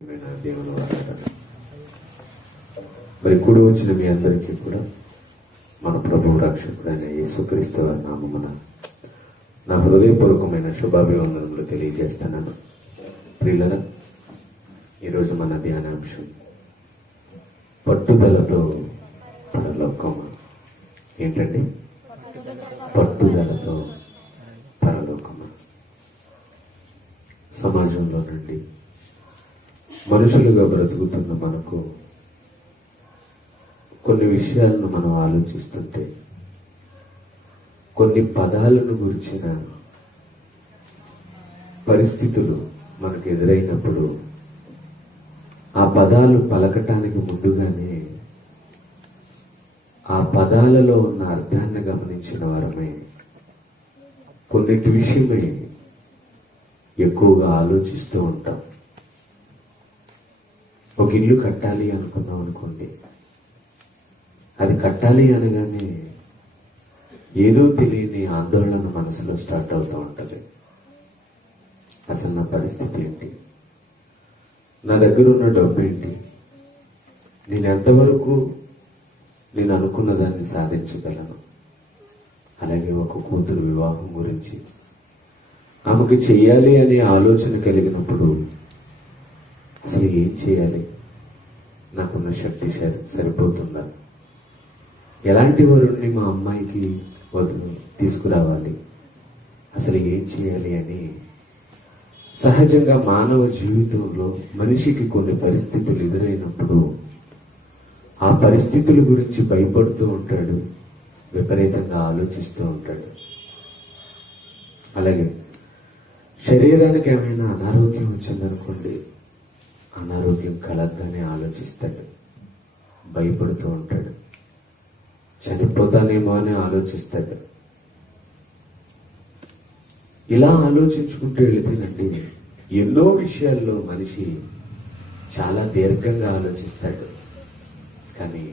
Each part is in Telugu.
దేవుని వారాధన. మరి కూడి వచ్చిన మీ అందరికీ కూడా మన ప్రభువు రక్షకుడైన యేసుక్రీస్తు వారి నామమున నా హృదయపూర్వకమైన శుభాభివందనములు తెలియజేస్తున్నాను. ప్రియులారా, ఈరోజు మన ధ్యానాంశం పట్టుదలతో పరలోకము. ఏంటండి? పట్టుదలతో పరలోకము. సమాజంలో నుండి మనుషులుగా బ్రతుకుతున్న మనకు కొన్ని విషయాలను మనం ఆలోచిస్తుంటే, కొన్ని పదాలను గురించిన పరిస్థితులు మనకు ఎదురైనప్పుడు ఆ పదాలు పలకటానికి ముందుగానే ఆ పదాలలో ఉన్న అర్థాన్ని గమనించిన వారమే కొన్నిటి విషయమై ఎక్కువగా ఆలోచిస్తూ ఉంటాం. ఒక ఇల్లు కట్టాలి అనుకున్నాం అనుకోండి, అది కట్టాలి అనగానే ఏదో తెలియని ఆందోళన మనసులో స్టార్ట్ అవుతూ ఉంటుంది. అసలు నా పరిస్థితి ఏంటి, నా దగ్గర ఉన్న డబ్బు ఏంటి, నేను ఎంతవరకు నేను అనుకున్న దాన్ని సాధించగలను. అలాగే ఒక కూతురు వివాహం గురించి ఆమెకు చెయ్యాలి అనే ఆలోచన కలిగినప్పుడు అసలు ఏం చేయాలి, నాకున్న శక్తి సరిపోతుందా, ఎలాంటి వరుణ్ణి మా అమ్మాయికి తీసుకురావాలి, అసలు ఏం చేయాలి అని సహజంగా మానవ జీవితంలో మనిషికి కొన్ని పరిస్థితులు ఎదురైనప్పుడు ఆ పరిస్థితుల గురించి భయపడుతూ ఉంటాడు, విపరీతంగా ఆలోచిస్తూ ఉంటాడు. అలాగే శరీరానికి ఏమైనా అనారోగ్యం వచ్చిందనుకోండి, అనారోగ్యం కలగ్గానే ఆలోచిస్తాడు, భయపడుతూ ఉంటాడు, చనిపోతానేమో అని ఆలోచిస్తాడు. ఇలా ఆలోచించుకుంటూ వెళితేనండి ఎన్నో విషయాల్లో మనిషి చాలా దీర్ఘంగా ఆలోచిస్తాడు. కానీ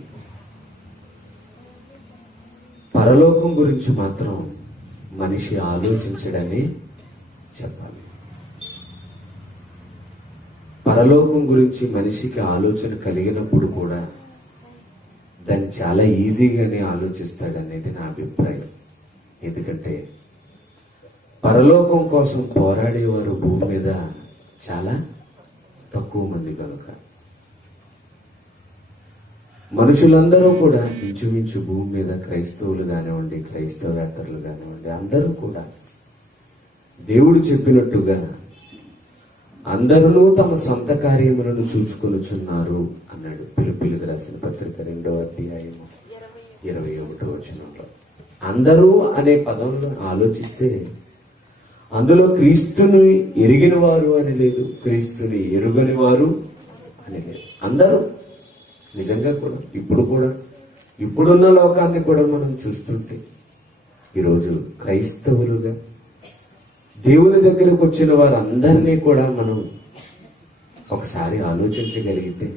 పరలోకం గురించి మాత్రం మనిషి ఆలోచించడమే చెప్పాలి. పరలోకం గురించి మనిషికి ఆలోచన కలిగినప్పుడు కూడా దాన్ని చాలా ఈజీగానే ఆలోచిస్తాడనేది నా అభిప్రాయం. ఎందుకంటే పరలోకం కోసం పోరాడేవారు భూమి మీద చాలా తక్కువ మంది కనుక. మనుషులందరూ కూడా ఇంచుమించు భూమి మీద క్రైస్తవులు కానివ్వండి, క్రైస్తవేతరులు కానివ్వండి, అందరూ కూడా దేవుడు చెప్పినట్టుగా అందరూ తమ సొంత కార్యములను చూసుకొనుచున్నారు అన్నాడు ఫిలిప్పీయులకు రాసిన పత్రిక 2వ అధ్యాయము 21వ వచనంలో. అందరూ అనే పదంలో ఆలోచిస్తే అందులో క్రీస్తుని ఎరిగిన వారు అని లేదు, క్రీస్తుని ఎరుగని వారు అని లేదు. అందరూ నిజంగా కూడా ఇప్పుడున్న లోకాన్ని కూడా మనం చూస్తుంటే ఈరోజు క్రైస్తవులుగా దేవుని దగ్గరకు వచ్చిన వారందరినీ కూడా మనం ఒకసారి ఆలోచించగలిగితే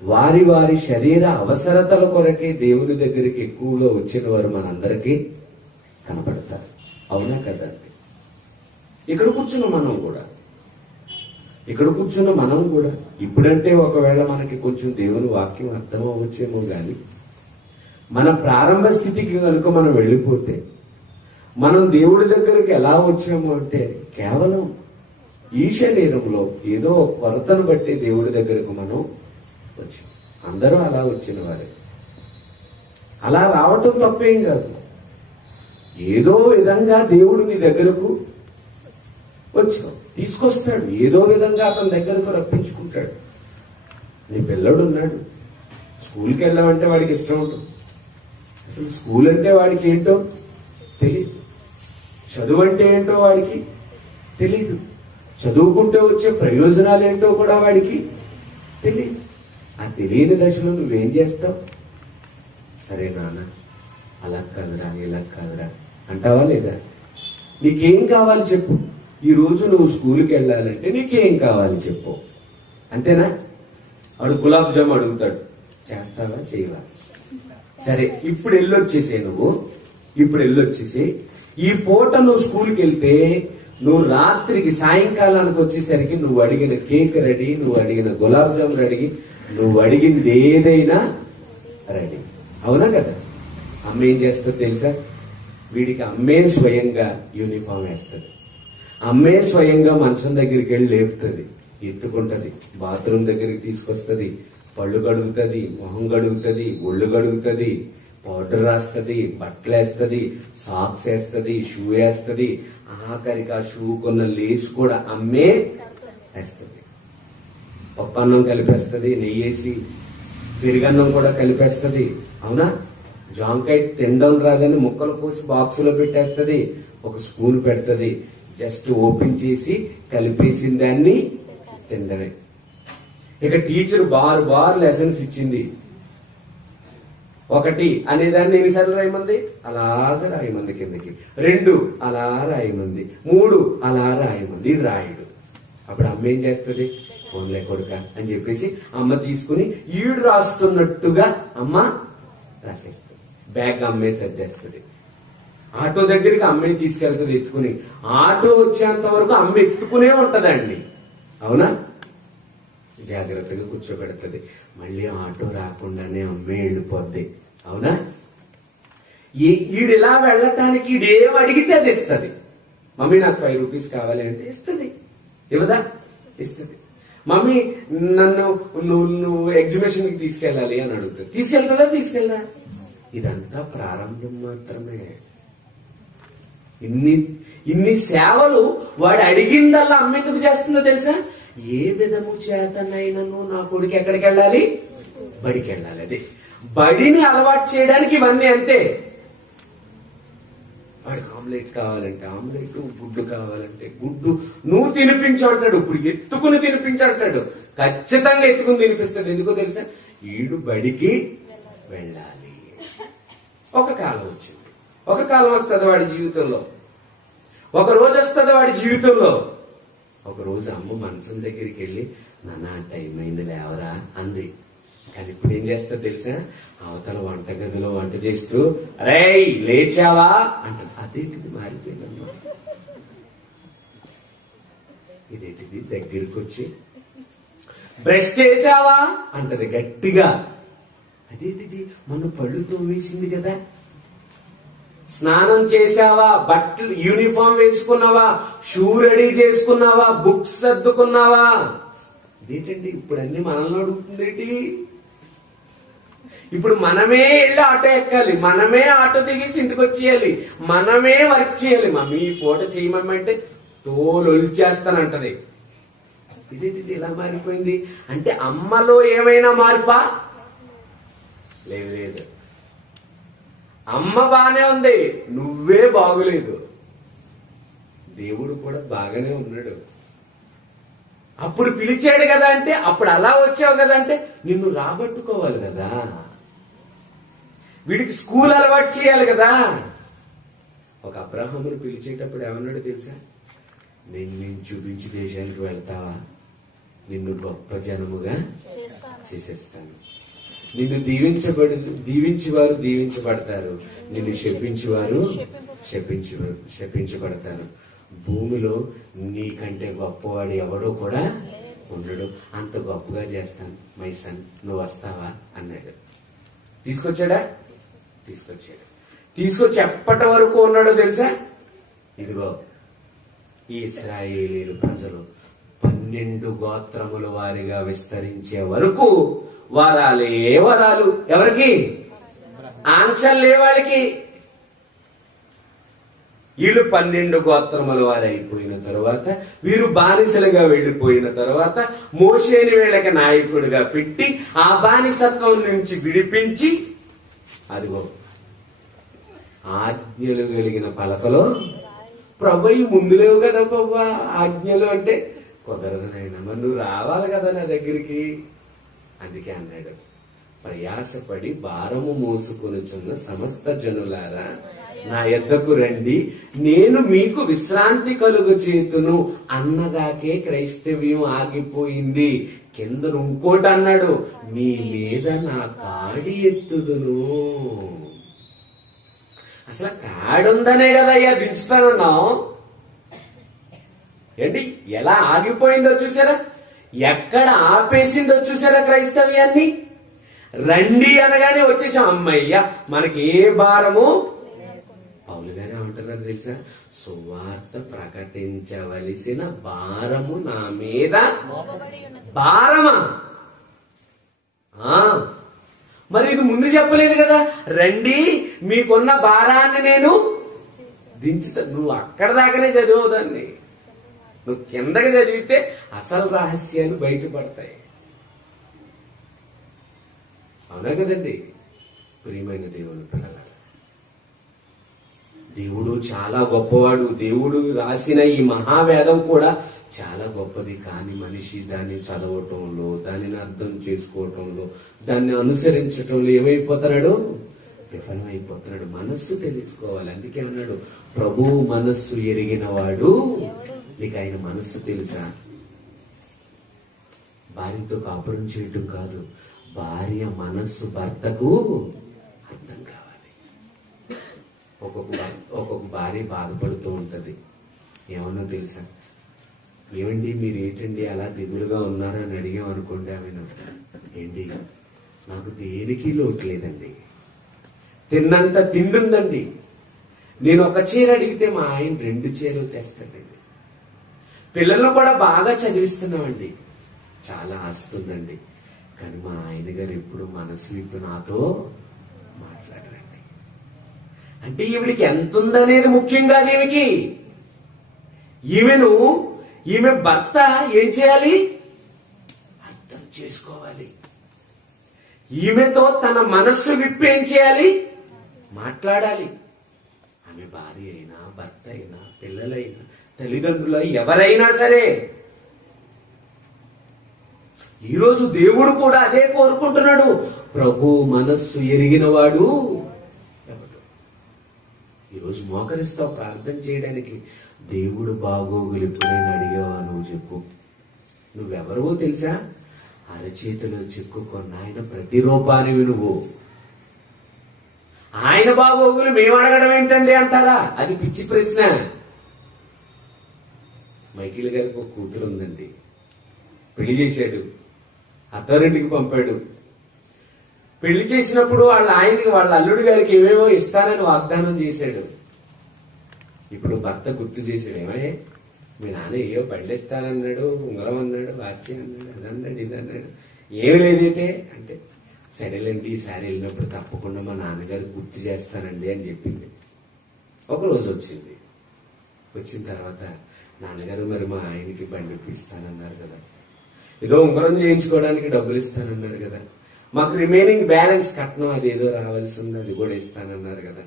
వారి వారి శరీర అవసరతల కొరకే దేవుని దగ్గరికి ఎక్కువగా వచ్చిన వారు మనందరికీ కనపడతారు. అవునా కదండి? ఇక్కడ కూర్చున్న మనం కూడా ఇప్పుడంటే ఒకవేళ మనకి కొంచెం దేవుని వాక్యం అర్థం అవ్వచ్చేమో కానీ మన ప్రారంభ స్థితికి కనుక మనం వెళ్ళిపోతే మనం దేవుడి దగ్గరికి ఎలా వచ్చాము అంటే కేవలం ఈ శరీరంలో ఏదో కొరతను బట్టి దేవుడి దగ్గరకు మనం వచ్చాం. అందరూ అలా వచ్చిన వారే. అలా రావటం తప్పేం కాదు. ఏదో విధంగా దేవుడు నీ దగ్గరకు వచ్చావు, తీసుకొస్తాడు. ఏదో విధంగా అతని దగ్గరకు రప్పించుకుంటాడు. నీ పిల్లడు ఉన్నాడు, స్కూల్కి వెళ్ళామంటే వాడికి ఇష్టం ఉంటుంది. అసలు స్కూల్ అంటే వాడికి ఏంటో తెలియదు, చదువు అంటే ఏంటో వాడికి తెలీదు, చదువుకుంటే వచ్చే ప్రయోజనాలు ఏంటో కూడా వాడికి తెలియదు. ఆ తెలియని దశలో నువ్వేం చేస్తావు? సరే నాన్న, అలా కాదురా, ఇలా కాదురా అంటావా లేదా? నీకేం కావాలి చెప్పు. ఈ రోజు నువ్వు స్కూల్కి వెళ్ళాలంటే నీకేం కావాలి చెప్పు, అంతేనా? వాడు గులాబ్ జామ్ అడుగుతాడు, చేస్తావా చేయవా? సరే ఇప్పుడు వెళ్ళొచ్చేసే, ఈ పూట నువ్వు స్కూల్కి వెళ్తే నువ్వు రాత్రికి సాయంకాలానికి వచ్చేసరికి నువ్వు అడిగిన కేక్ రెడీ, నువ్వు అడిగిన గులాబ్ జామ్ రెడీ, నువ్వు అడిగింది ఏదైనా రెడీ. అవునా కదా? అమ్మ ఏం చేస్తుంది తెలుసా? వీడికి అమ్మే స్వయంగా యూనిఫామ్ వేస్తుంది, అమ్మే స్వయంగా మంచం దగ్గరికి వెళ్ళి లేపుతుంది, ఎత్తుకుంటది, బాత్రూమ్ దగ్గరికి తీసుకొస్తుంది, పళ్ళు కడుగుతుంది, మొహం కడుగుతుంది, ఒళ్ళు కడుగుతుంది, పౌడర్ రాస్తుంది, బట్టలు వేస్తుంది, సాక్స్ వేస్తుంది, షూ వేస్తుంది, ఆఖరికి ఆ షూ కొన్న లేస్ కూడా అమ్మే వేస్తుంది. పప్పన్నం కలిపేస్తుంది, నెయ్యేసి పెరుగన్నం కూడా కలిపేస్తుంది. అవునా? జాంకాయ తినడం రాదని ముక్కలు పోసి బాక్స్ లో పెట్టేస్తుంది, ఒక స్పూన్ పెడుతుంది, జస్ట్ ఓపెన్ చేసి కలిపేసిన దాన్ని తినడమే. ఇక టీచర్ బార్ లెసన్స్ ఇచ్చింది, 1 అనేదాన్ని ఎన్నిసార్లు రాయమంది? అలాగా రాయమంది కిందకి. 2 అలా రాయమంది. 3 అలా రాయమంది. ఇది రాయుడు. అప్పుడు అమ్మ ఏం చేస్తుంది? ఫోన్లే కొడుక అని చెప్పేసి అమ్మ తీసుకుని ఈడు రాస్తున్నట్టుగా అమ్మ రాసేస్తుంది. బ్యాగ్ అమ్మే సర్దేస్తుంది. ఆటో దగ్గరికి అమ్మని తీసుకెళ్తుంది ఎత్తుకుని. ఆటో వచ్చేంత వరకు అమ్మ ఎత్తుకునే ఉంటదండి. అవునా? జాగ్రత్తగా కూర్చోబెడుతుంది. మళ్ళీ ఆటో రాకుండానే అమ్మే వెళ్ళిపోద్ది. అవునా? ఈడిలా వెళ్ళటానికి ఈడేం అడిగితే అది ఇస్తుంది. మమ్మీ నాకు 5 రూపీస్ కావాలి అంటే ఇస్తుంది. ఇవ్వదా? ఇస్తుంది. మమ్మీ నన్ను నువ్వు ఎగ్జిబిషన్ కి తీసుకెళ్ళాలి అని అడుగుతుంది. తీసుకెళ్తుందా? తీసుకెళ్ళా. ఇదంతా ప్రారంభం మాత్రమే. ఇన్ని సేవలు వాడు అడిగిందల్లా అమ్మ ఎందుకు చేస్తుందో తెలుసా? ఏ విధము చేతనైనను నా కొడుకు ఎక్కడికి వెళ్ళాలి? బడికి వెళ్ళాలి. అదే బడిని అలవాటు చేయడానికి ఇవన్నీ అంతే. వాడికి ఆమ్లెట్ కావాలంటే ఆమ్లెట్, గుడ్డు కావాలంటే గుడ్డు. నువ్వు తినిపించు అంటాడు. ఇప్పుడు ఎత్తుకుని తినిపించు అంటాడు. ఖచ్చితంగా ఎత్తుకుని తినిపిస్తాడు. ఎందుకో తెలుసా? ఈడు బడికి వెళ్ళాలి. ఒక కాలం వచ్చింది, ఒక కాలం వస్తుంది వాడి జీవితంలో, ఒక రోజు వస్తుంది వాడి జీవితంలో. ఒక రోజు అమ్మ మంచం దగ్గరికి వెళ్ళి నాన్న టైం అయింది లేవరా అంది. కానీ ఇప్పుడు ఏం చేస్తా తెలుసా? అవతల వంటగదిలో వంట చేస్తూ రేయ్ లేచావా అంటది. అదేంటిది మారిపోయిందమ్మా. ఇదేంటిది? దగ్గరికి వచ్చి బ్రష్ చేసావా అంటది గట్టిగా. అదేంటిది? మొన్న పళ్ళు తోమేసింది కదా. స్నానం చేసావా? బట్టలు యూనిఫామ్ వేసుకున్నావా? షూ రెడీ చేసుకున్నావా? బుక్స్ సర్దుకున్నావా? ఇదేంటండి ఇప్పుడు అన్ని మనల్ని అడుగుతుందేంటి? ఇప్పుడు మనమే వెళ్ళి ఆటో ఎక్కాలి, మనమే ఆటో దిగేసి ఇంటికి వచ్చేయాలి, మనమే వర్క్ చేయాలి. మమ్మీ ఈ పూట చేయమమ్మ అంటే తోలొల్చేస్తానంటది. ఇదేంటి ఇలా మారిపోయింది అంటే అమ్మలో ఏమైనా మార్పా? లేదు. అమ్మ బానే ఉంది, నువ్వే బాగులేదు. దేవుడు కూడా బాగానే ఉన్నాడు. అప్పుడు పిలిచాడు కదా అంటే, అప్పుడు అలా వచ్చావు కదా అంటే నిన్ను రాబట్టుకోవాలి కదా. వీడికి స్కూల్ అలవాటు చేయాలి కదా. ఒక అబ్రాహామును పిలిచేటప్పుడు ఏమన్నాడు తెలుసా? నేను చూపించి దేశానికి వెళ్తావా? నిన్ను గొప్ప జనముగా చేసేస్తాను. నిన్ను దీవించేవారు దీవించబడతారు, నిన్ను శపించేవారు శపించబడతారు. భూమిలో నీకంటే గొప్పవాడు ఎవడో కూడా ఉండడు. అంత గొప్పగా చేస్తాను మై సన్, నువ్వు వస్తావా అన్నాడు. తీసుకొచ్చాడా? తీసుకొచ్చి ఎప్పటి వరకు ఉన్నాడో తెలుసా? ఇదిగో ఈ ఇశ్రాయేలీయుల ప్రజలు 12 గోత్రముల వారిగా విస్తరించే వరకు వరాలే వరాలు. ఎవరికి? ఆంక్షలు లేవాళ్ళకి. వీళ్ళు 12 గోత్రముల వారు అయిపోయిన తరువాత, వీరు బానిసలుగా వెళ్లిపోయిన తరువాత మోషేని వీళ్ళకి నాయకుడిగా పెట్టి ఆ బానిసత్వం నుంచి విడిపించి, అదిగో ఆజ్ఞలు కలిగిన పలకలో ప్రభువు ముందు లేవు కదా ప్రభు ఆజ్ఞలు అంటే కుదరదు నాయన, మరి నువ్వు రావాలి కదా నా దగ్గరికి. అందుకే అన్నాడు, ప్రయాసపడి భారము మోసుకొనుచున్న సమస్త జనులారా నా యొద్దకు రండి, నేను మీకు విశ్రాంతి కలుగు చేతును అన్నదాకే క్రైస్తవ్యం ఆగిపోయింది. కింద ఇంకోటి అన్నాడు, మీ మీద నా కాడి ఎత్తుదును. అసలు కాడుందనే కదా అయ్యా దించుతానన్నావు. ఏంటి ఎలా ఆగిపోయిందో చూసారా, ఎక్కడ ఆపేసిందో చూసారా క్రైస్తవ్యాన్ని. రండి అనగానే వచ్చేసాం, అమ్మయ్య మనకి ఏ భారము. పౌలు గారు అంటున్నారు తెలుసా, సువార్త ప్రకటించవలసిన భారము నా మీద. భారమా? మరి ఇది ముందు చెప్పలేదు కదా, రండి మీకున్న భారాన్ని నేను దించుతా. నువ్వు అక్కడ దాకానే చదివావు దాన్ని, నువ్వు కిందకి చదివితే అసలు రహస్యాలు బయటపడతాయి. అవునా కదండి ప్రియమైన దేవుని పిల్లల, దేవుడు చాలా గొప్పవాడు. దేవుడు రాసిన ఈ మహావేదం కూడా చాలా గొప్పది. కానీ మనిషి దాన్ని చదవటంలో, దానిని అర్థం చేసుకోవటంలో, దాన్ని అనుసరించటంలో ఏమైపోతున్నాడు? విఫలమైపోతున్నాడు. మనస్సు తెలుసుకోవాలి. అందుకే అన్నాడు, ప్రభు మనస్సు ఎరిగిన వాడు. నీకు ఆయన మనస్సు తెలుసా? భార్యతో కాపురం చేయటం కాదు, భార్య మనస్సు భర్తకు అర్థం కావాలి. ఒక్కొక్క భార్య బాధపడుతూ ఉంటది. ఏమన్నా తెలుసా, ఏమండి మీరు ఏంటండి అలా దిగులుగా ఉన్నారా అని అడిగామనుకోండి, ఆమె ఏంటి నాకు దేనికి లోటు లేదండి, తిన్నంత తిండుందండి, నేను ఒక చీర అడిగితే మా ఆయన 2 చీరలు తెస్తాడండి, పిల్లలను కూడా బాగా చదివిస్తున్నామండి, చాలా ఆస్తుందండి, కానీ మా ఆయన గారు ఎప్పుడు మనసు విప్పు నాతో మాట్లాడరండి. అంటే ఈవిడికి ఎంత ఉందనేది ముఖ్యం కాదు ఈమెకి. ఈమె భర్త ఏం చేయాలి? అర్థం చేసుకోవాలి. ఈమెతో తన మనస్సు విప్పి ఏం చేయాలి? మాట్లాడాలి. ఆమె భార్య అయినా, భర్త అయినా, పిల్లలైనా, తల్లిదండ్రుల ఎవరైనా సరే. ఈరోజు దేవుడు కూడా అదే కోరుకుంటున్నాడు. ప్రభు మనస్సు ఎరిగిన వాడు ఎవడు? ఈరోజు మోకరిస్తావు ప్రార్థన చేయడానికి. దేవుడు బాగోగులు ఎప్పుడైనా అడిగావా? నువ్వు చెప్పు. నువ్వెవరో తెలుసా? అరచేతిలో చెక్కుకున్న ఆయన ప్రతిరూపానివి నువ్వు. ఆయన బాగోగులు మేము అడగడం ఏంటండి అంటారా? అది పిచ్చి ప్రశ్న. మైకిల్ గారికి ఒక కూతురు ఉందండి, పెళ్లి చేశాడు, అత్తారింటికి పంపాడు. పెళ్లి చేసినప్పుడు వాళ్ళ ఆయనకి, వాళ్ళ అల్లుడి గారికి ఏవేవో ఇస్తానని వాగ్దానం చేశాడు. ఇప్పుడు భర్త గుర్తు చేశాడు, ఏమయ్యే మీ నాన్న ఏవో పండిస్తానన్నాడు, ఉంగరం అన్నాడు, వాచి అన్నాడు, అదన్నాడు, ఇది అన్నాడు, ఏమి లేదేంటే అంటే, సరేలేండి ఈసారి వెళ్ళినప్పుడు తప్పకుండా మా నాన్నగారు గుర్తు చేస్తానండి అని చెప్పింది. ఒకరోజు వచ్చింది. వచ్చిన తర్వాత, నాన్నగారు మరి మా ఆయనకి బండి ఇస్తానన్నారు కదా, ఏదో ఉంగరం చేయించుకోవడానికి డబ్బులు ఇస్తానన్నారు కదా, మాకు రిమైనింగ్ బ్యాలెన్స్ కట్నం అదేదో రావాల్సి ఉంది, అది కూడా ఇస్తానన్నారు కదా,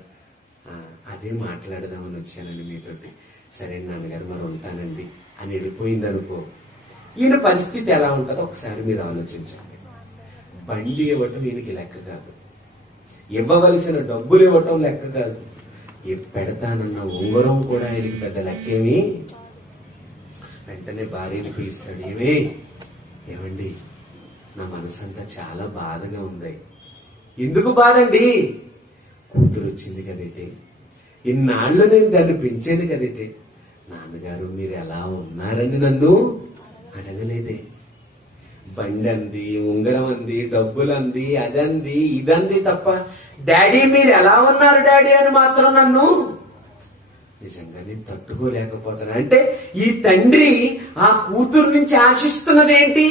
అదే మాట్లాడదామని వచ్చానండి మీతోటి. సరే నాన్నగారు మరి ఉంటానండి అని వెళ్ళిపోయింది అనుకో. ఈయన పరిస్థితి ఎలా ఉంటుందో ఒకసారి మీరు ఆలోచించండి. బండి ఇవ్వటం ఈయనకి లెక్క కాదు, ఇవ్వవలసిన డబ్బులు ఇవ్వటం లెక్క కాదు, పెడతానన్న ఉంగరం కూడా ఆయనకి పెద్ద లెక్కేమి. వెంటనే భార్యని పిలుస్తాడు, ఏమండి నా మనసంతా చాలా బాధగా ఉంది. ఎందుకు బాధండి? కూతురు వచ్చింది కదైతే, ఇన్నాళ్ళు నేను దాన్ని పెంచేది కదైతే, నాన్నగారు మీరు ఎలా ఉన్నారని నన్ను అడగలేదే. బండి అంది, ఉంగరం అంది, డబ్బులు అంది, అదంది, ఇదంది తప్ప డాడీ మీరు ఎలా ఉన్నారు డాడీ అని మాత్రం నన్ను నిజంగా నేను తట్టుకోలేకపోతాను. అంటే ఈ తండ్రి ఆ కూతురు నుంచి ఆశిస్తున్నది ఏంటి?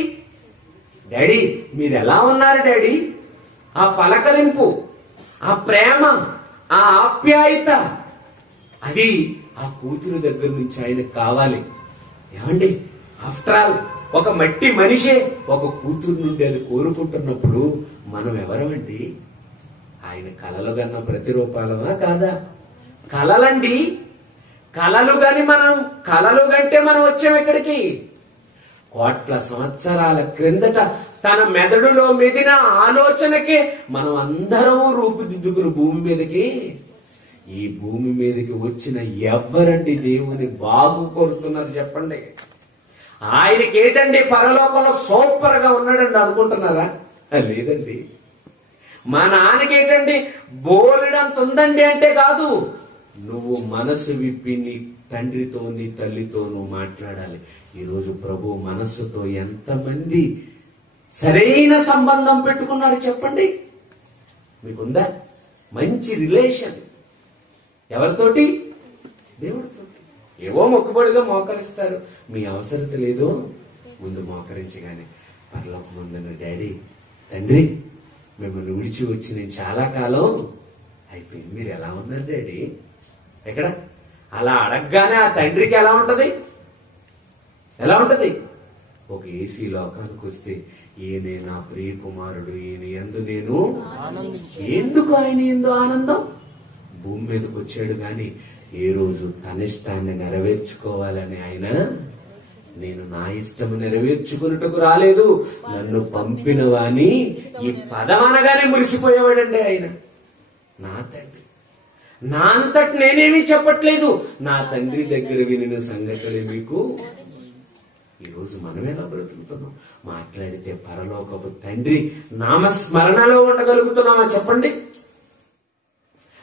డాడీ మీరు ఎలా ఉన్నారు డాడీ, ఆ పలకలింపు, ఆ ప్రేమ, ఆ ఆప్యాయత, అది ఆ కూతురు దగ్గర నుంచి ఆయనకు కావాలి. ఏమండి ఆఫ్టర్ ఆల్ ఒక మట్టి మనిషే ఒక కూతురు నుండి అది కోరుకుంటున్నప్పుడు మనం ఎవరమండి? ఆయన కలలు గన్న ప్రతిరూపాలమా కాదా? కలలండి. కలలు గంటే మనం వచ్చాం ఇక్కడికి. కోట్ల సంవత్సరాల క్రిందట తన మెదడులో మెదిన ఆలోచనకే మనం అందరం రూపుదిద్దుకుని భూమి మీదకి, ఈ భూమి మీదకి వచ్చిన ఎవరండి దేవుని బాగు కోరుతున్నారు చెప్పండి? ఆయనకి ఏంటండి పరలోకంలో సూపర్ గా ఉన్నాడండి అనుకుంటున్నారా? లేదండి. మా నాన్నకేంటండి బోలెడంత ఉందండి అంటే కాదు. నువ్వు మనసు విప్పి నీ తండ్రితో నీ తల్లితో నువ్వు మాట్లాడాలి. ఈరోజు ప్రభు మనస్సుతో ఎంతమంది సరైన సంబంధం పెట్టుకున్నారు చెప్పండి? మీకుందా మంచి రిలేషన్? ఎవరితోటి? దేవుడితో. ఏవో మొక్కుబడిగా మోకరిస్తారు, మీ అవసరత లేదో ముందు మోకరించగానే పరలోకమందున్న డాడీ, తండ్రి, మిమ్మల్ని విడిచి వచ్చి నేను చాలా కాలం అయిపోయింది, మీరు ఎలా ఉన్నారు డాడీ? ఎక్కడ అలా అడగగానే ఆ తండ్రికి ఎలా ఉంటది? ఎలా ఉంటది? ఒక ఏసీ లోకానికి వస్తే ఈయనే నా ప్రియ కుమారుడు, ఈయన యందు నేను ఎందుకు, ఆయన ఎందు ఆనందం. భూమి మీదకి వచ్చాడు గాని ఏ రోజు తన ఇష్టాన్ని నెరవేర్చుకోవాలని ఆయన, నేను నా ఇష్టము నెరవేర్చుకున్నట్టుకు రాలేదు, నన్ను పంపిన వాని ఈ పదం అనగానే మురిసిపోయేవాడండి ఆయన. నా తండ్రి, నా అంతటి నేనేమీ చెప్పట్లేదు, నా తండ్రి దగ్గర వినిన సంగతులే మీకు. ఈరోజు మనం ఎలా బ్రతుకుతున్నాం? మాట్లాడితే పరలోకపు తండ్రి నామస్మరణలో ఉండగలుగుతున్నామా చెప్పండి?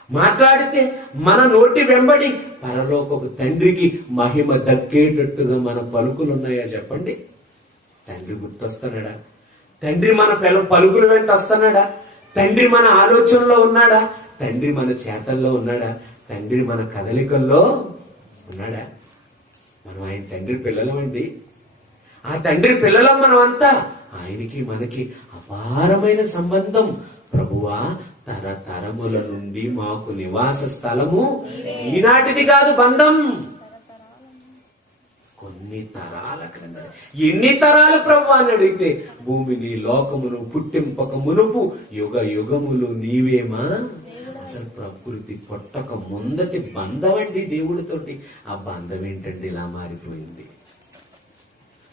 మాట్లాడితే మన నోటి వెంబడి పరలోకపు తండ్రికి మహిమ దక్కేటట్టుగా మన పలుకులున్నాయా చెప్పండి? తండ్రి గుర్తొస్తున్నాడా? తండ్రి మన పలుకుల వెంట వస్తున్నాడా? తండ్రి మన ఆలోచనలో ఉన్నాడా? తండ్రి మన చేతల్లో ఉన్నాడా? తండ్రి మన కదలికల్లో ఉన్నాడా? మనం ఆయన తండ్రి పిల్లలమండి. ఆ తండ్రి పిల్లలం మనమంతా. ఆయనకి మనకి అపారమైన సంబంధం. ప్రభువా, తరతరముల నుండి మాకు నివాస స్థలము ఈనాటిది కాదు బంధం, కొన్ని తరాల క్రింద. ఎన్ని తరాలు ప్రభువా అని అడిగితే, భూమిని లోకమును పుట్టింపక మునుపు యుగ యుగములు నీవేమా. అసలు ప్రకృతి పొట్టక ముందటి బంధం అండి దేవుడితోటి. ఆ బంధం ఏంటండి ఇలా మారిపోయింది?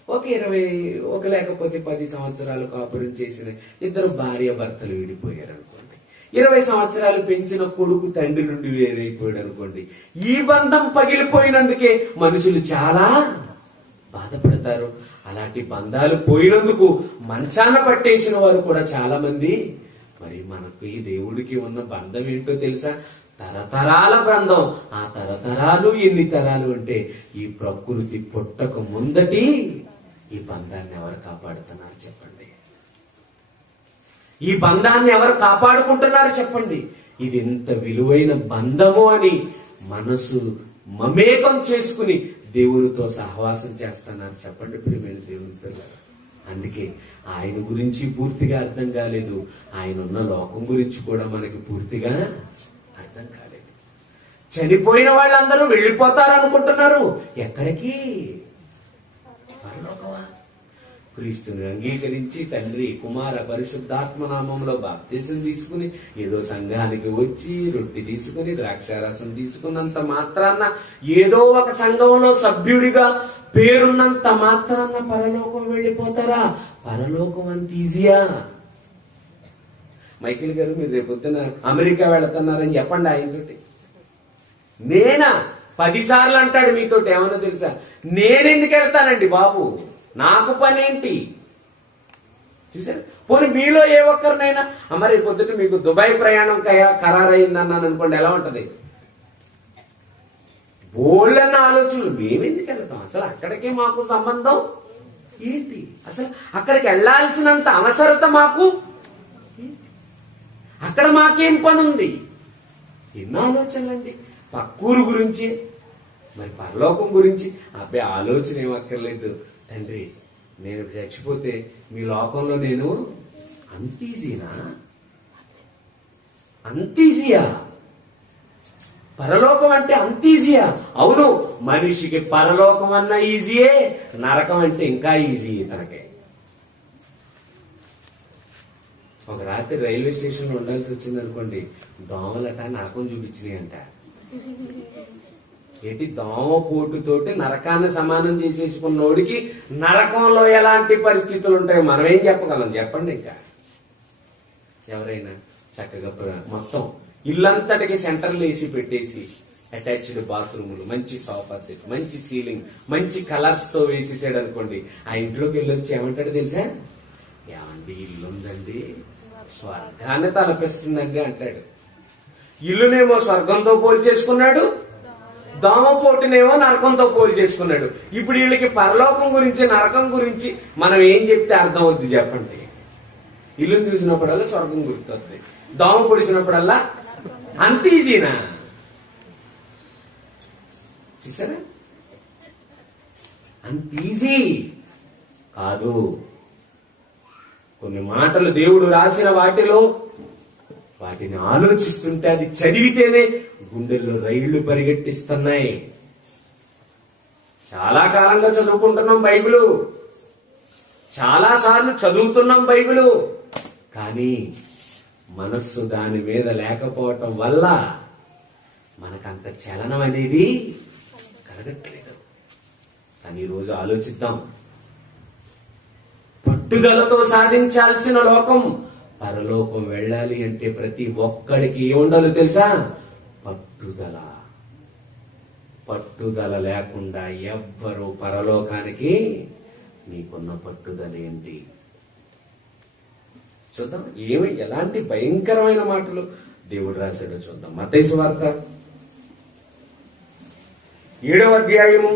ఒక 20 లేకపోతే 10 సంవత్సరాలు కాపురం చేసిన ఇద్దరు భార్య భర్తలు విడిపోయారు అనుకోండి, 20 సంవత్సరాలు పెంచిన కొడుకు తండ్రి నుండి వేరైపోయాడు అనుకోండి, ఈ బంధం పగిలిపోయినందుకే మనుషులు చాలా బాధపడతారు. అలాంటి బంధాలు పోయినందుకు మంచాన పట్టేసిన వారు కూడా చాలా మంది. మరి మనకు ఈ దేవుడికి ఉన్న బంధం ఏంటో తెలుసా? తరతరాల బంధం. ఆ తరతరాలు ఎన్ని తరాలు అంటే, ఈ ప్రకృతి పుట్టక ముందటి ఈ బంధాన్ని ఎవరు కాపాడుతున్నారు చెప్పండి? ఈ బంధాన్ని ఎవరు కాపాడుకుంటున్నారు చెప్పండి? ఇది ఎంత విలువైన బంధము అని మనసు మమేకం చేసుకుని దేవుడితో సహవాసం చేస్తున్నారు చెప్పండి ప్రియమైన దేవుని పిల్లలు. అందుకే ఆయన గురించి పూర్తిగా అర్థం కాలేదు, ఆయన ఉన్న లోకం గురించి కూడా మనకి పూర్తిగా అర్థం కాలేదు. చనిపోయిన వాళ్ళందరూ వెళ్ళిపోతారు అనుకుంటున్నారు. ఎక్కడికి? పరలోకమా? క్రీస్తుని అంగీకరించి తండ్రి కుమార పరిశుద్ధాత్మ నామంలో బాప్తిసం తీసుకుని ఏదో సంఘానికి వచ్చి రొట్టె తీసుకుని ద్రాక్షారసం తీసుకున్నంత మాత్రాన, ఏదో ఒక సంఘంలో సభ్యుడిగా పేరున్నంత మాత్రాన పరలోకం వెళ్ళిపోతారా? పరలోకం అంత ఈజీయా? మైకిల్ గారు, మీరు రేపొద్దున అమెరికా వెళుతున్నారని చెప్పండి ఆయనతోటి. నేనా 10 సార్లు అంటాడు మీతోటి. ఏమన్నా తెలుసా? నేనెందుకు వెళ్తానండి బాబు, నాకు పనేంటి? చూసారు? పోనీ మీలో ఏ ఒక్కరినైనా మరి పొద్దుట మీకు దుబాయ్ ప్రయాణం ఖరారైందన్నాను అనుకోండి, ఎలా ఉంటది? బోళ్ళన్న ఆలోచనలు. మేమెందుకు వెళ్తాం అసలు? అక్కడికే మాకు సంబంధం ఏంటి? అసలు అక్కడికి వెళ్లాల్సినంత అవసరత మాకు, అక్కడ మాకేం పని ఉంది? ఎన్నో ఆలోచనలండి. పక్కూరు గురించి, మరి పరలోకం గురించి అబ్బాయి ఆలోచన ఏమక్కర్లేదు. తండ్రి, నేను చచ్చిపోతే మీ లోకంలో నేను అంత ఈజీనా? అంత ఈజీయా? పరలోకం అంటే అంత ఈజీయా? అవును, మనిషికి పరలోకం అన్నా ఈజీయే, నరకం అంటే ఇంకా ఈజీ తనకే. ఒక రాత్రి రైల్వే స్టేషన్ లో ఉండాల్సి వచ్చింది అనుకోండి, దోమలట నరకం చూపించినాయి అంట. ఏంటి? దోమ పోటుతోటి నరకాన్ని సమానం చేసేసుకున్నోడికి నరకంలో ఎలాంటి పరిస్థితులు ఉంటాయో మనం ఏం చెప్పగలం చెప్పండి? ఇంకా ఎవరైనా చక్కగా మొత్తం ఇల్లంతటికి సెంటర్లు వేసి పెట్టేసి, అటాచ్డ్ బాత్రూములు, మంచి సోఫా సెట్, మంచి సీలింగ్, మంచి కలర్స్ తో వేసేసాడు అనుకోండి, ఆ ఇంట్లోకి వెళ్ళొచ్చి ఏమంటాడు తెలుసా? ఏమండి, ఇల్లుందండి, స్వర్గాన్ని తలపిస్తుందండి అంటాడు. ఇల్లునేమో స్వర్గంతో పోల్చేసుకున్నాడు, దోమపోటునేమో నరకంతో పోలి చేసుకున్నాడు. ఇప్పుడు వీళ్ళకి పరలోకం గురించి నరకం గురించి మనం ఏం చెప్తే అర్థం అవుద్ది చెప్పండి? ఇల్లుని చూసినప్పుడల్లా స్వర్గం గుర్తొస్తుంది, దోమ పొడిచినప్పుడల్లా అంత ఈజీనా? చూసారా? అంత ఈజీ కాదు. కొన్ని మాటలు దేవుడు రాసిన వాటిని ఆలోచిస్తుంటే, అది చదివితేనే గుండెల్లో రైళ్లు పరిగెట్టిస్తున్నాయి. చాలా కాలంగా చదువుకుంటున్నాం బైబిలు, చాలా సార్లు చదువుతున్నాం బైబిలు, కానీ మనస్సు దాని మీద లేకపోవటం వల్ల మనకంత చలనం అనేది కలగట్లేదు. కానీ ఈరోజు ఆలోచిద్దాం. పట్టుదలతో సాధించాల్సిన లోకం పరలోకం వెళ్ళాలి అంటే ప్రతి ఒక్కడికి ఏముండాలో తెలుసా? పట్టుదల. పట్టుదల లేకుండా ఎవ్వరూ పరలోకానికి, నీకున్న పట్టుదల ఏంటి? చూద్దాం ఎలాంటి భయంకరమైన మాటలు దేవుడు రాశాడో చూద్దాం. మత్తయి సువార్త 7వ అధ్యాయము,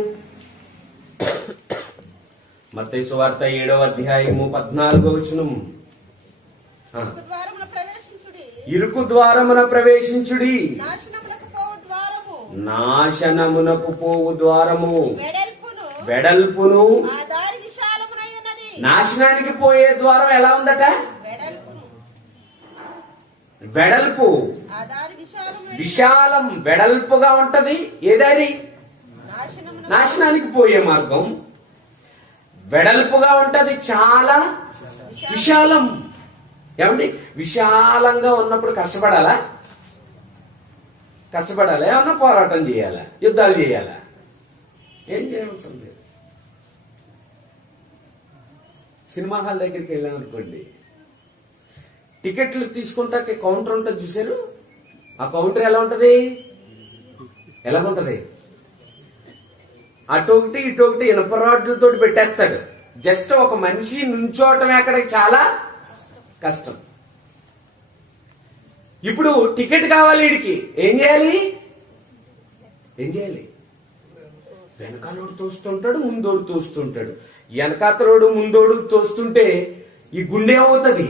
మత్తయి సువార్త 7వ అధ్యాయము 14వ వచనం. ఇరుకు ద్వారమున ప్రవేశించుడి, నాశనమునకు పోవు ద్వారము వెడల్పును. నాశనానికి పోయే ద్వారం ఎలా ఉందట? వెడల్పు, విశాలం, వెడల్పుగా ఉంటది. ఏదారి? నాశనానికి పోయే మార్గం వెడల్పుగా ఉంటది, చాలా విశాలం. ఏమండి? విశాలంగా ఉన్నప్పుడు కష్టపడాలా? ఏమన్నా పోరాటం చేయాలా? యుద్ధాలు చేయాలా? ఏం చేయవలసింది లేదు. సినిమా హాల్ దగ్గరికి వెళ్ళామనుకోండి, టికెట్లు తీసుకుంటాక కౌంటర్ ఉంటుంది చూసారు? ఆ కౌంటర్ ఎలా ఉంటది? ఎలాగుంటది? అటొకటి ఇటొకటి ఇనుప రాడ్లతో పెట్టేస్తాడు. జస్ట్ ఒక మనిషి నుంచోవటమే అక్కడికి చాలా కష్టం. ఇప్పుడు టికెట్ కావాలి, వీడికి ఏం చేయాలి? వెనకాలోడు తోస్తుంటాడు, ముందోడు తోస్తుంటాడు. వెనకాతలోడు ముందోడు తోస్తుంటే ఈ గుండె ఏమవుతుంది?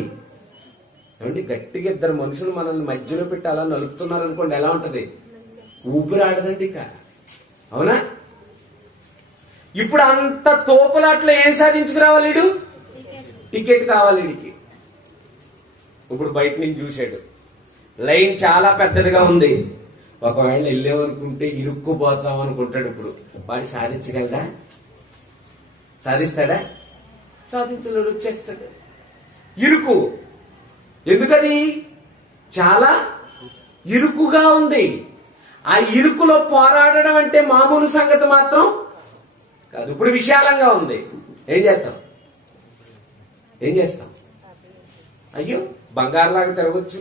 ఏమండి? గట్టిగా ఇద్దరు మనుషులు మనల్ని మధ్యలో పెట్టి అలా నలుపుతున్నారు అనుకోండి, ఎలా ఉంటది? ఊపిరాడదండి ఇక. అవునా? ఇప్పుడు అంత తోపులాట్లో ఏం సాధించుకురావాలి? వీడు టికెట్ కావాలి వీడికి. ఇప్పుడు బయట నుంచి చూశాడు, లైన్ చాలా పెద్దదిగా ఉంది. ఒకవేళ వెళ్ళామనుకుంటే ఇరుక్కుపోతాం అనుకుంటాడు. ఇప్పుడు వాడు సాధించగలడా? సాధిస్తాడా? సాధించలేడు, వచ్చేస్తాడు. ఇరుకు. ఎందుకని? చాలా ఇరుకుగా ఉంది. ఆ ఇరుకులో పోరాడడం అంటే మామూలు సంగతి మాత్రం కాదు. ఇప్పుడు విశాలంగా ఉంది, ఏం చేస్తాం? అయ్యో, బంగారులాగా తిరగచ్చు,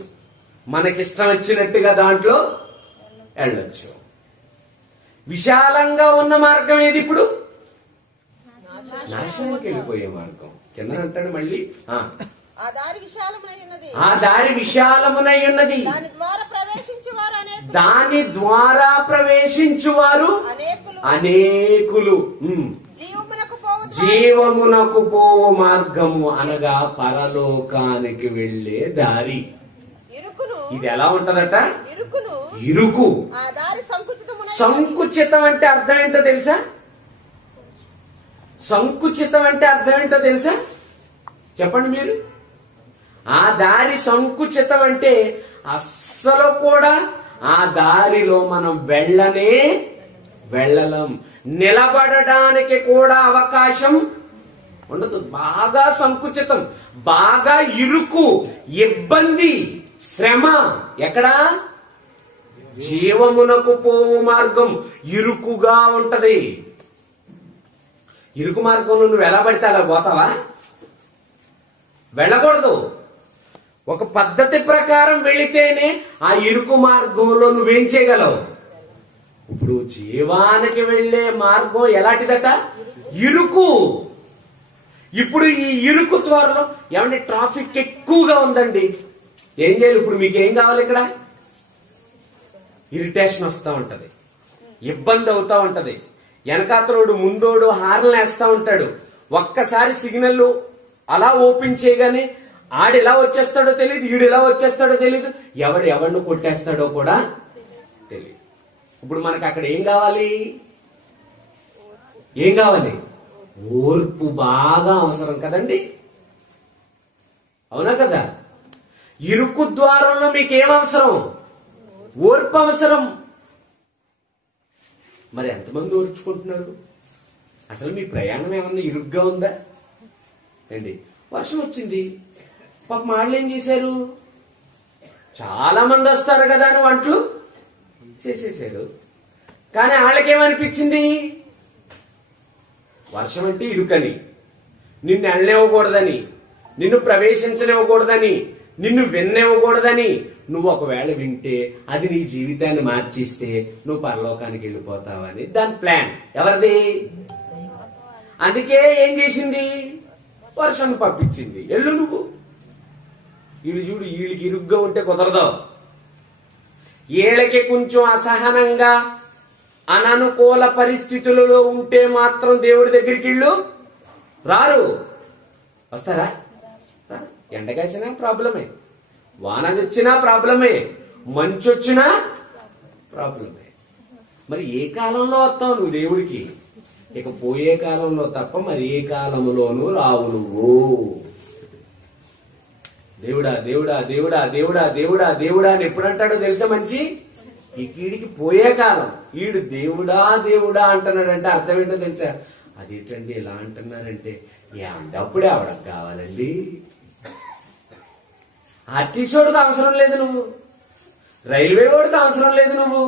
మనకిష్టం వచ్చినట్టుగా దాంట్లో వెళ్ళొచ్చు. విశాలంగా ఉన్న మార్గం ఏది? ఇప్పుడు నాశనానికి వెళ్ళిపోయే మార్గం. కింద అంటాడు మళ్ళీ, ఆ దారి విశాలమునై ఉన్నది, దాని ద్వారా ప్రవేశించువారు అనేకులు. జీవమునకు పోవు మార్గము అనగా పరలోకానికి వెళ్లే దారి. ఇది ఎలా ఉంటదట? ఇరుకు. సంకుచితం అంటే అర్థం ఏంటో తెలుసా? చెప్పండి మీరు. ఆ దారి సంకుచితం అంటే అస్సలు కూడా ఆ దారిలో మనం వెళ్ళలేం. నిలబడడానికి కూడా అవకాశం ఉండదు. బాగా సంకుచితం, బాగా ఇరుకు, ఇబ్బంది, శ్రమ. ఎక్కడా? జీవమునకు పోవు మార్గం ఇరుకుగా ఉంటది. ఇరుకు మార్గంలో నువ్వు ఎలా పడితే అలా పోతావా? వెళ్ళకూడదు. ఒక పద్ధతి ప్రకారం వెళితేనే ఆ ఇరుకు మార్గంలో నువ్వేం చేయగలవు? ఇప్పుడు జీవానికి వెళ్లే మార్గం ఎలాంటిదట? ఇరుకు. ఇప్పుడు ఈ ఇరుకు త్వరలో ఏమంటే ట్రాఫిక్ ఎక్కువగా ఉందండి, ఏం చేయాలి? ఇప్పుడు మీకు ఏం కావాలి? ఇక్కడ ఇరిటేషన్ వస్తూ ఉంటది. ఇబ్బంది అవుతా ఉంటది. వెనకాతలోడు ముందోడు హార్న్ వేస్తా ఉంటాడు. ఒక్కసారి సిగ్నల్ అలా ఓపెన్ చేయగానే ఆడు ఎలా వచ్చేస్తాడో తెలియదు, ఈడు ఎలా వచ్చేస్తాడో తెలియదు, ఎవరిని కొట్టేస్తాడో కూడా తెలియదు. ఇప్పుడు మనకు అక్కడ ఏం కావాలి? ఓర్పు బాగా అవసరం కదండి, అవునా కదా? ఇరుకు ద్వారంలో మీకేం అవసరం? ఓర్పు అవసరం. మరి ఎంతమంది ఓర్చుకుంటున్నారు? అసలు మీ ప్రయాణం ఏమన్నా ఇరుగ్గా ఉందా అండి? వర్షం వచ్చింది, పాపం వాళ్ళు ఏం చేశారు? చాలా మంది వస్తారు కదా అని వంటలు చేసేసారు. కానీ వాళ్ళకేమనిపించింది? వర్షం అంటే ఇరుకని, నిన్ను వెళ్ళనివ్వకూడదని, నిన్ను ప్రవేశించనివ్వకూడదని, నిన్ను విన్నివ్వకూడదని. నువ్వు ఒకవేళ వింటే అది నీ జీవితాన్ని మార్చిస్తే నువ్వు పరలోకానికి వెళ్ళిపోతావని దాని ప్లాన్. ఎవరిది? అందుకే ఏం చేసింది? వర్షం పంపించింది. ఎల్లు నువ్వు. వీళ్ళు చూడు, వీళ్ళకి ఇరుగ్గా ఉంటే కుదరదు. వీళ్ళకి కొంచెం అసహనంగా అననుకూల పరిస్థితులలో ఉంటే మాత్రం దేవుడి దగ్గరికి వీళ్ళు రారు. వస్తారా? ఎండగాసినా ప్రాబ్లమే, వాన వచ్చినా ప్రాబ్లమే, మంచు వచ్చినా ప్రాబ్లమే. మరి ఏ కాలంలో వస్తావు నువ్వు దేవుడికి? ఇక పోయే కాలంలో తప్ప మరి ఏ కాలంలోనూ రావు నువ్వు. దేవుడా దేవుడా దేవుడా దేవుడా దేవుడా దేవుడా అని ఎప్పుడంటాడో తెలుసా మనిషి? ఈ కీడికి పోయే కాలం. ఈడు దేవుడా దేవుడా అంటున్నాడంటే అర్థం ఏంటో తెలుసా? అదేంటండి ఇలా అంటున్నారంటే, అప్పుడే ఆవిడకు కావాలండి. ఆర్టీసీ వాడికి అవసరం లేదు నువ్వు, రైల్వే వాడికి అవసరం లేదు నువ్వు,